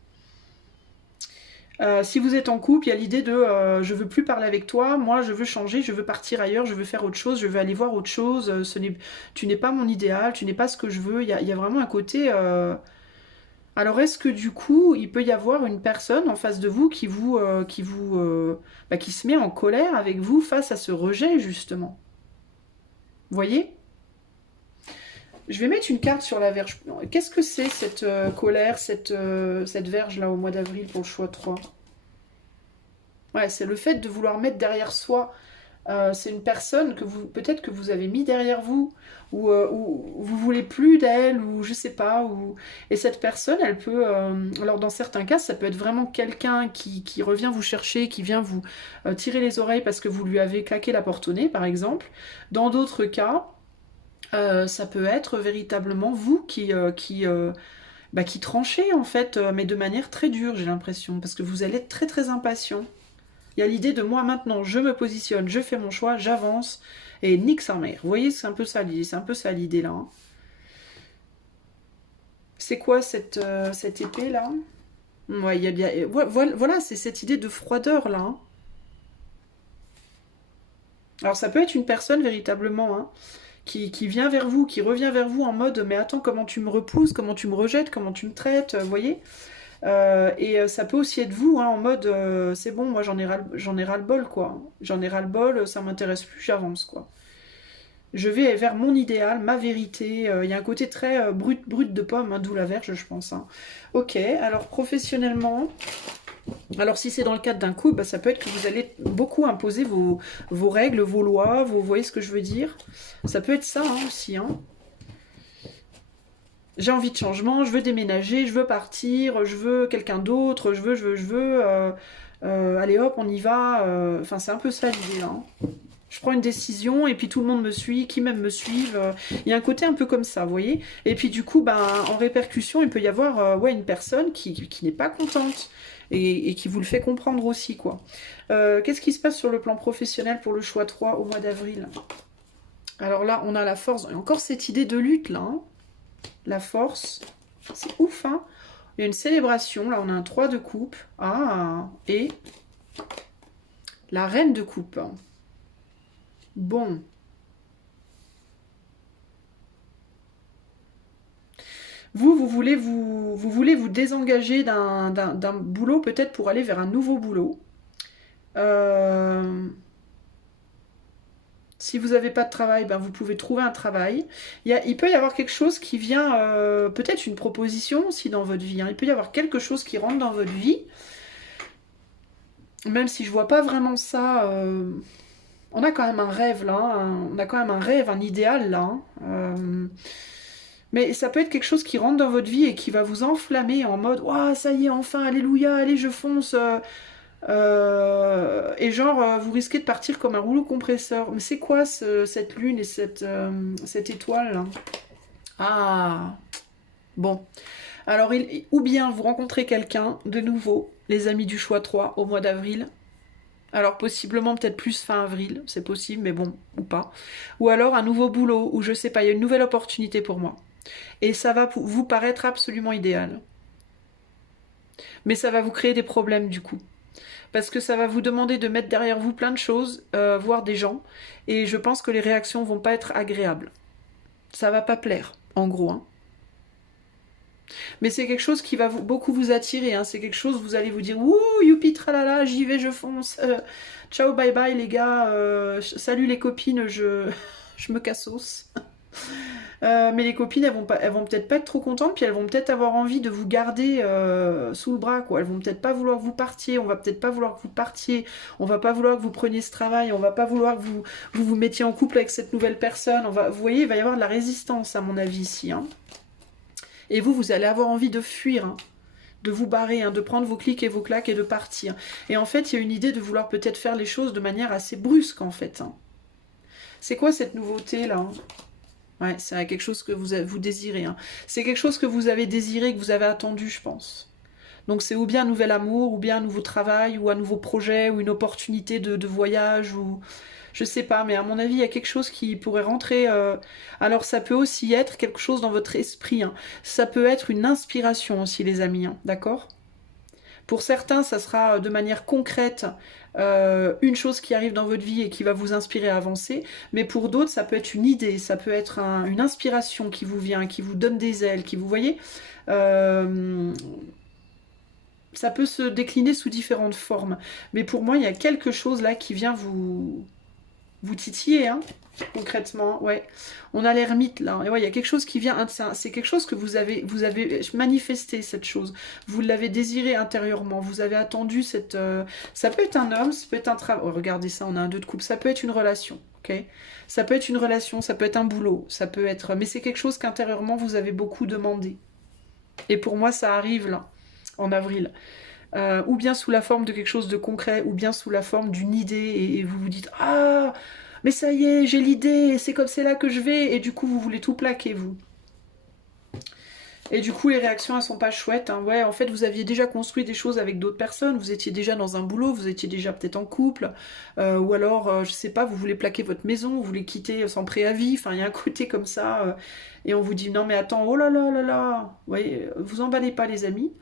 Si vous êtes en couple, il y a l'idée de je veux plus parler avec toi, moi je veux changer, je veux partir ailleurs, je veux faire autre chose, je veux aller voir autre chose, tu n'es pas mon idéal, tu n'es pas ce que je veux, il y a vraiment un côté... Alors est-ce que du coup, il peut y avoir une personne en face de vous qui se met en colère avec vous face à ce rejet justement? Vous voyez? Je vais mettre une carte sur la verge. Qu'est-ce que c'est cette colère, cette verge là au mois d'avril pour le choix 3? Ouais, c'est le fait de vouloir mettre derrière soi. C'est une personne que peut-être que vous avez mis derrière vous, ou vous voulez plus d'elle, ou je sais pas. Et cette personne, elle peut. Alors dans certains cas, ça peut être vraiment quelqu'un qui revient vous chercher, qui vient vous tirer les oreilles parce que vous lui avez claqué la porte au nez, par exemple. Dans d'autres cas. Ça peut être véritablement vous qui tranchez en fait, mais de manière très dure, j'ai l'impression, parce que vous allez être très très impatient. Il y a l'idée de moi maintenant, je me positionne, je fais mon choix, j'avance, et nique sa mère. Vous voyez, c'est un peu ça l'idée, là. Hein. C'est quoi cette épée là? Ouais, voilà, c'est cette idée de froideur là. Hein. Alors ça peut être une personne véritablement, hein, qui vient vers vous, qui revient vers vous en mode mais attends, comment tu me repousses, comment tu me rejettes, comment tu me traites, vous voyez. Ça peut aussi être vous, hein, en mode c'est bon, moi j'en ai ras-le-bol quoi. J'en ai ras-le-bol, ça m'intéresse plus, j'avance quoi. Je vais vers mon idéal, ma vérité. Il y a un côté très brut de pomme, hein, d'où la verge, je pense. Hein. Ok, alors professionnellement, alors si c'est dans le cadre d'un couple, bah, ça peut être que vous allez beaucoup imposer vos règles, vos lois, vous voyez ce que je veux dire? Ça peut être ça hein, aussi. Hein. J'ai envie de changement, je veux déménager, je veux partir, je veux quelqu'un d'autre, je veux, allez hop, on y va. Enfin, c'est un peu ça l'idée. Hein. Je prends une décision et puis tout le monde me suit, qui même me suivent. Il y a un côté un peu comme ça, vous voyez. Et puis du coup, ben, en répercussion, il peut y avoir ouais, une personne qui n'est pas contente et qui vous le fait comprendre aussi, quoi. Qu'est-ce qui se passe sur le plan professionnel pour le choix 3 au mois d'avril? Alors là, on a la force. Et encore cette idée de lutte, là. Hein. La force. C'est ouf, hein. Il y a une célébration. Là, on a un 3 de coupe. Ah, et la reine de coupe. Bon. Vous voulez vous désengager d'un boulot peut-être pour aller vers un nouveau boulot. Si vous n'avez pas de travail, ben vous pouvez trouver un travail. Il peut y avoir quelque chose qui vient, peut-être une proposition aussi dans votre vie. Hein. Il peut y avoir quelque chose qui rentre dans votre vie. Même si je vois pas vraiment ça... on a quand même un rêve là, hein. On a quand même un rêve, un idéal là. Hein. Mais ça peut être quelque chose qui rentre dans votre vie et qui va vous enflammer en mode «Ouah, ça y est, enfin, alléluia, allez, je fonce !» Et genre, vous risquez de partir comme un rouleau compresseur. Mais c'est quoi cette lune et cette étoile là? Ah, bon. Alors, ou bien vous rencontrez quelqu'un de nouveau, les amis du choix 3, au mois d'avril. Alors possiblement peut-être plus fin avril, c'est possible, mais bon, ou pas. Ou alors un nouveau boulot, ou je sais pas, il y a une nouvelle opportunité pour moi. Et ça va vous paraître absolument idéal. Mais ça va vous créer des problèmes du coup. Parce que ça va vous demander de mettre derrière vous plein de choses, voire des gens. Et je pense que les réactions vont pas être agréables. Ça va pas plaire, en gros. Hein. Mais c'est quelque chose qui va beaucoup vous attirer. Hein. C'est quelque chose, vous allez vous dire « Ouh, youpi, tralala, j'y vais, je fonce. Ciao, bye bye les gars. Salut les copines, je me cassos. » Mais les copines, elles vont peut-être pas être trop contentes, puis elles vont peut-être avoir envie de vous garder sous le bras, quoi. Elles vont peut-être pas vouloir que vous partiez, on va peut-être pas vouloir que vous partiez, on va pas vouloir que vous preniez ce travail, on va pas vouloir que vous mettiez en couple avec cette nouvelle personne. Vous voyez, il va y avoir de la résistance, à mon avis, ici. Hein. Et vous allez avoir envie de fuir, hein, de vous barrer, hein, de prendre vos clics et vos claques et de partir. Et en fait, il y a une idée de vouloir peut-être faire les choses de manière assez brusque, en fait. Hein. C'est quoi cette nouveauté, là? Ouais, c'est quelque chose que vous désirez. Hein. C'est quelque chose que vous avez désiré, que vous avez attendu, je pense. Donc c'est ou bien un nouvel amour, ou bien un nouveau travail, ou un nouveau projet, ou une opportunité de voyage, ou... Je sais pas, mais à mon avis, il y a quelque chose qui pourrait rentrer... Alors ça peut aussi être quelque chose dans votre esprit. Hein. Ça peut être une inspiration aussi, les amis. Hein. D'accord ? Pour certains, ça sera de manière concrète une chose qui arrive dans votre vie et qui va vous inspirer à avancer. Mais pour d'autres, ça peut être une idée, ça peut être une inspiration qui vous vient, qui vous donne des ailes, qui vous voyez. Ça peut se décliner sous différentes formes. Mais pour moi, il y a quelque chose là qui vient vous titiller, hein, concrètement, ouais. On a l'ermite là, et ouais, il y a quelque chose qui vient, c'est quelque chose que vous avez manifesté, cette chose. Vous l'avez désiré intérieurement, vous avez attendu cette... ça peut être un homme, ça peut être un travail... Oh, regardez ça, on a un 2 de coupe, ça peut être une relation, ok? Ça peut être une relation, ça peut être un boulot, ça peut être... Mais c'est quelque chose qu'intérieurement, vous avez beaucoup demandé. Et pour moi, ça arrive là, en avril. Ou bien sous la forme de quelque chose de concret, ou bien sous la forme d'une idée, et vous vous dites « Ah, mais ça y est, j'ai l'idée, c'est comme c'est là que je vais », et du coup, vous voulez tout plaquer, vous. Et du coup, les réactions, elles sont pas chouettes. Hein. Ouais, en fait, vous aviez déjà construit des choses avec d'autres personnes, vous étiez déjà dans un boulot, vous étiez déjà peut-être en couple, ou alors, je sais pas, vous voulez plaquer votre maison, vous voulez quitter sans préavis, enfin, il y a un côté comme ça, et on vous dit, non mais attends, oh là là là là, vous voyez, vous emballez pas les amis.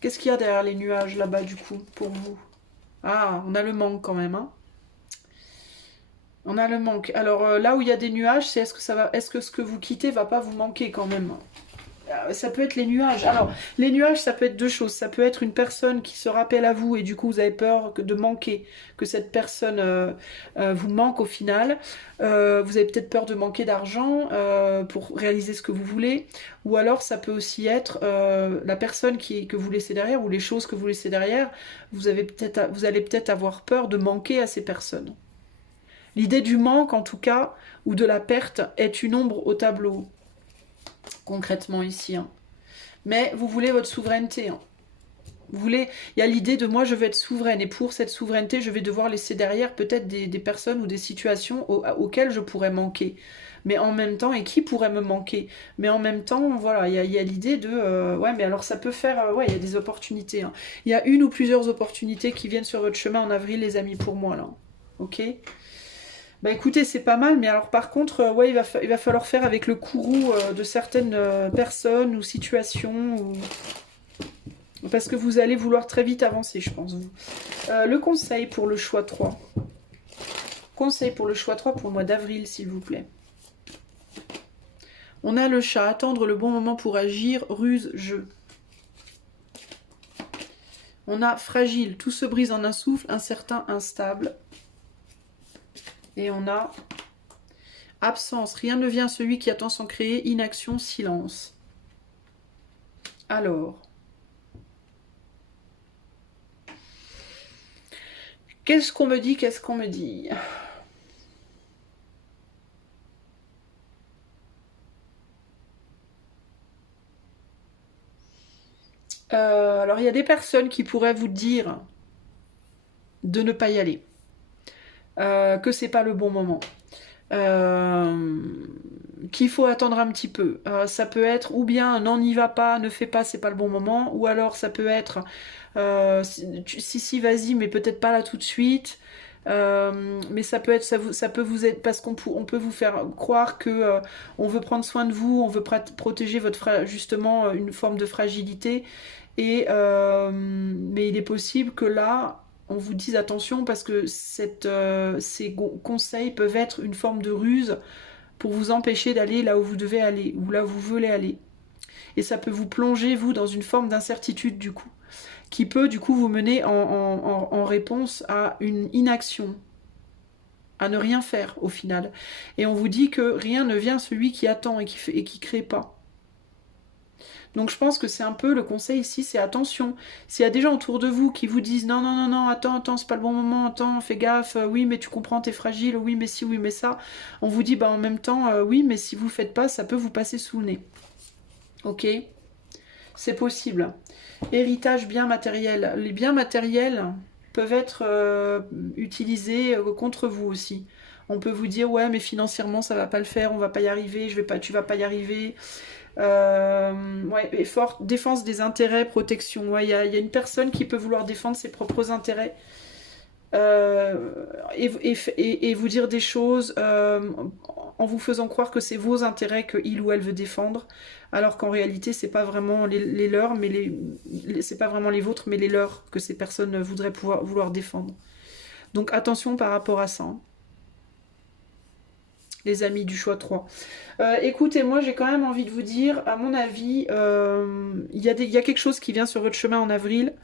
Qu'est-ce qu'il y a derrière les nuages là-bas, du coup, pour vous? Ah, on a le manque quand même, hein. On a le manque. Alors là où il y a des nuages, c'est est-ce que ce que vous quittez va pas vous manquer quand même? Ça peut être les nuages. Alors, les nuages, ça peut être deux choses. Ça peut être une personne qui se rappelle à vous et du coup, vous avez peur de manquer, que cette personne vous manque au final. Vous avez peut-être peur de manquer d'argent pour réaliser ce que vous voulez. Ou alors, ça peut aussi être la personne que vous laissez derrière ou les choses que vous laissez derrière. Vous allez peut-être avoir peur de manquer à ces personnes. L'idée du manque, en tout cas, ou de la perte, est une ombre au tableau. Concrètement ici. Hein. Mais vous voulez votre souveraineté. Hein. Vous voulez, il y a l'idée de moi je veux être souveraine et pour cette souveraineté je vais devoir laisser derrière peut-être des personnes ou des situations auxquelles je pourrais manquer. Mais en même temps, et qui pourrait me manquer? Mais en même temps, voilà, il y a l'idée de... ouais, mais alors ça peut faire... ouais, il y a des opportunités. Hein. Il y a une ou plusieurs opportunités qui viennent sur votre chemin en avril, les amis, pour moi, là. Ok? Bah écoutez, c'est pas mal, mais alors par contre, ouais, il va falloir faire avec le courroux de certaines personnes ou situations, parce que vous allez vouloir très vite avancer, je pense. Vous. Le conseil pour le choix 3. Conseil pour le choix 3 pour le mois d'avril, s'il vous plaît. On a le chat, attendre le bon moment pour agir, ruse, jeu. On a fragile, tout se brise en un souffle, incertain, instable. Et on a absence, rien ne vient à celui qui attend sans créer, inaction, silence. Alors, qu'est-ce qu'on me dit, qu'est-ce qu'on me dit? Alors, il y a des personnes qui pourraient vous dire de ne pas y aller. Que c'est pas le bon moment. Qu'il faut attendre un petit peu. Ça peut être ou bien non n'y va pas, ne fais pas, c'est pas le bon moment, ou alors ça peut être si vas-y, mais peut-être pas là tout de suite. Mais ça peut être ça peut vous être parce qu'on peut vous faire croire que on veut prendre soin de vous, on veut protéger votre justement une forme de fragilité et mais il est possible que là on vous dise attention parce que ces conseils peuvent être une forme de ruse pour vous empêcher d'aller là où vous devez aller ou là où vous voulez aller. Et ça peut vous plonger, vous, dans une forme d'incertitude du coup, qui peut du coup vous mener en réponse à une inaction, à ne rien faire au final. Et on vous dit que rien ne vient celui qui attend et qui crée pas. Donc je pense que c'est un peu le conseil ici, c'est attention. S'il y a des gens autour de vous qui vous disent non, non, non, non, attends, c'est pas le bon moment, attends, fais gaffe, oui, mais tu comprends, t'es fragile, oui, mais si, oui, mais ça, on vous dit bah en même temps, oui, mais si vous le faites pas, ça peut vous passer sous le nez. Ok? C'est possible. Héritage, bien matériel. Les biens matériels peuvent être utilisés contre vous aussi. On peut vous dire ouais mais financièrement ça va pas le faire, on va pas y arriver, tu vas pas y arriver. Ouais, et défense des intérêts, protection. Ouais, y a une personne qui peut vouloir défendre ses propres intérêts et vous dire des choses en vous faisant croire que c'est vos intérêts qu'il ou elle veut défendre, alors qu'en réalité c'est pas vraiment les leurs, mais c'est pas vraiment les vôtres, mais les leurs que ces personnes voudraient vouloir défendre. Donc attention par rapport à ça. Hein. Les amis du choix 3. Écoutez, moi j'ai quand même envie de vous dire, à mon avis, il y a quelque chose qui vient sur votre chemin en avril.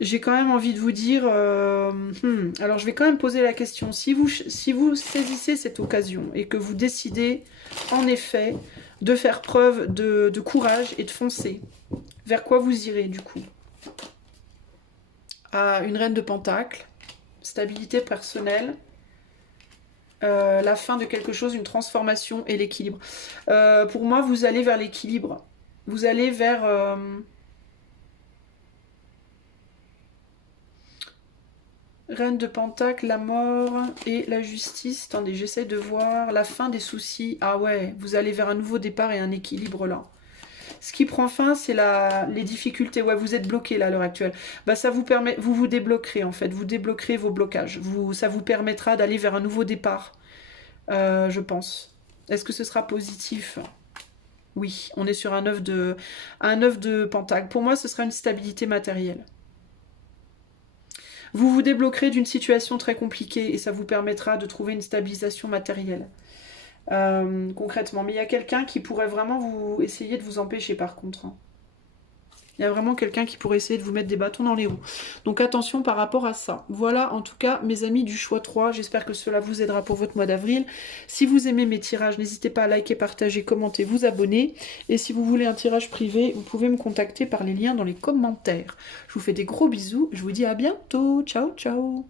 J'ai quand même envie de vous dire, alors je vais quand même poser la question, si vous saisissez cette occasion et que vous décidez en effet de faire preuve de courage et de foncer, vers quoi vous irez du coup? À une reine de pentacle, stabilité personnelle, la fin de quelque chose, une transformation et l'équilibre. Pour moi, vous allez vers l'équilibre. Vous allez vers... Reine de Pentacle, la mort et la justice. Attendez, j'essaie de voir la fin des soucis. Ah ouais, vous allez vers un nouveau départ et un équilibre là. Ce qui prend fin, c'est les difficultés. Ouais, vous êtes bloqué là à l'heure actuelle. Bah, ça vous permet, vous débloquerez en fait. Vous débloquerez vos blocages. Ça vous permettra d'aller vers un nouveau départ, je pense. Est-ce que ce sera positif? Oui, on est sur un œuf de Pentacle. Pour moi, ce sera une stabilité matérielle. Vous vous débloquerez d'une situation très compliquée et ça vous permettra de trouver une stabilisation matérielle. Concrètement. Mais il y a quelqu'un qui pourrait vraiment essayer de vous empêcher par contre. Hein. Il y a vraiment quelqu'un qui pourrait essayer de vous mettre des bâtons dans les roues. Donc attention par rapport à ça. Voilà en tout cas mes amis du choix 3. J'espère que cela vous aidera pour votre mois d'avril. Si vous aimez mes tirages, n'hésitez pas à liker, partager, commenter, vous abonner. Et si vous voulez un tirage privé, vous pouvez me contacter par les liens dans les commentaires. Je vous fais des gros bisous. Je vous dis à bientôt. Ciao, ciao.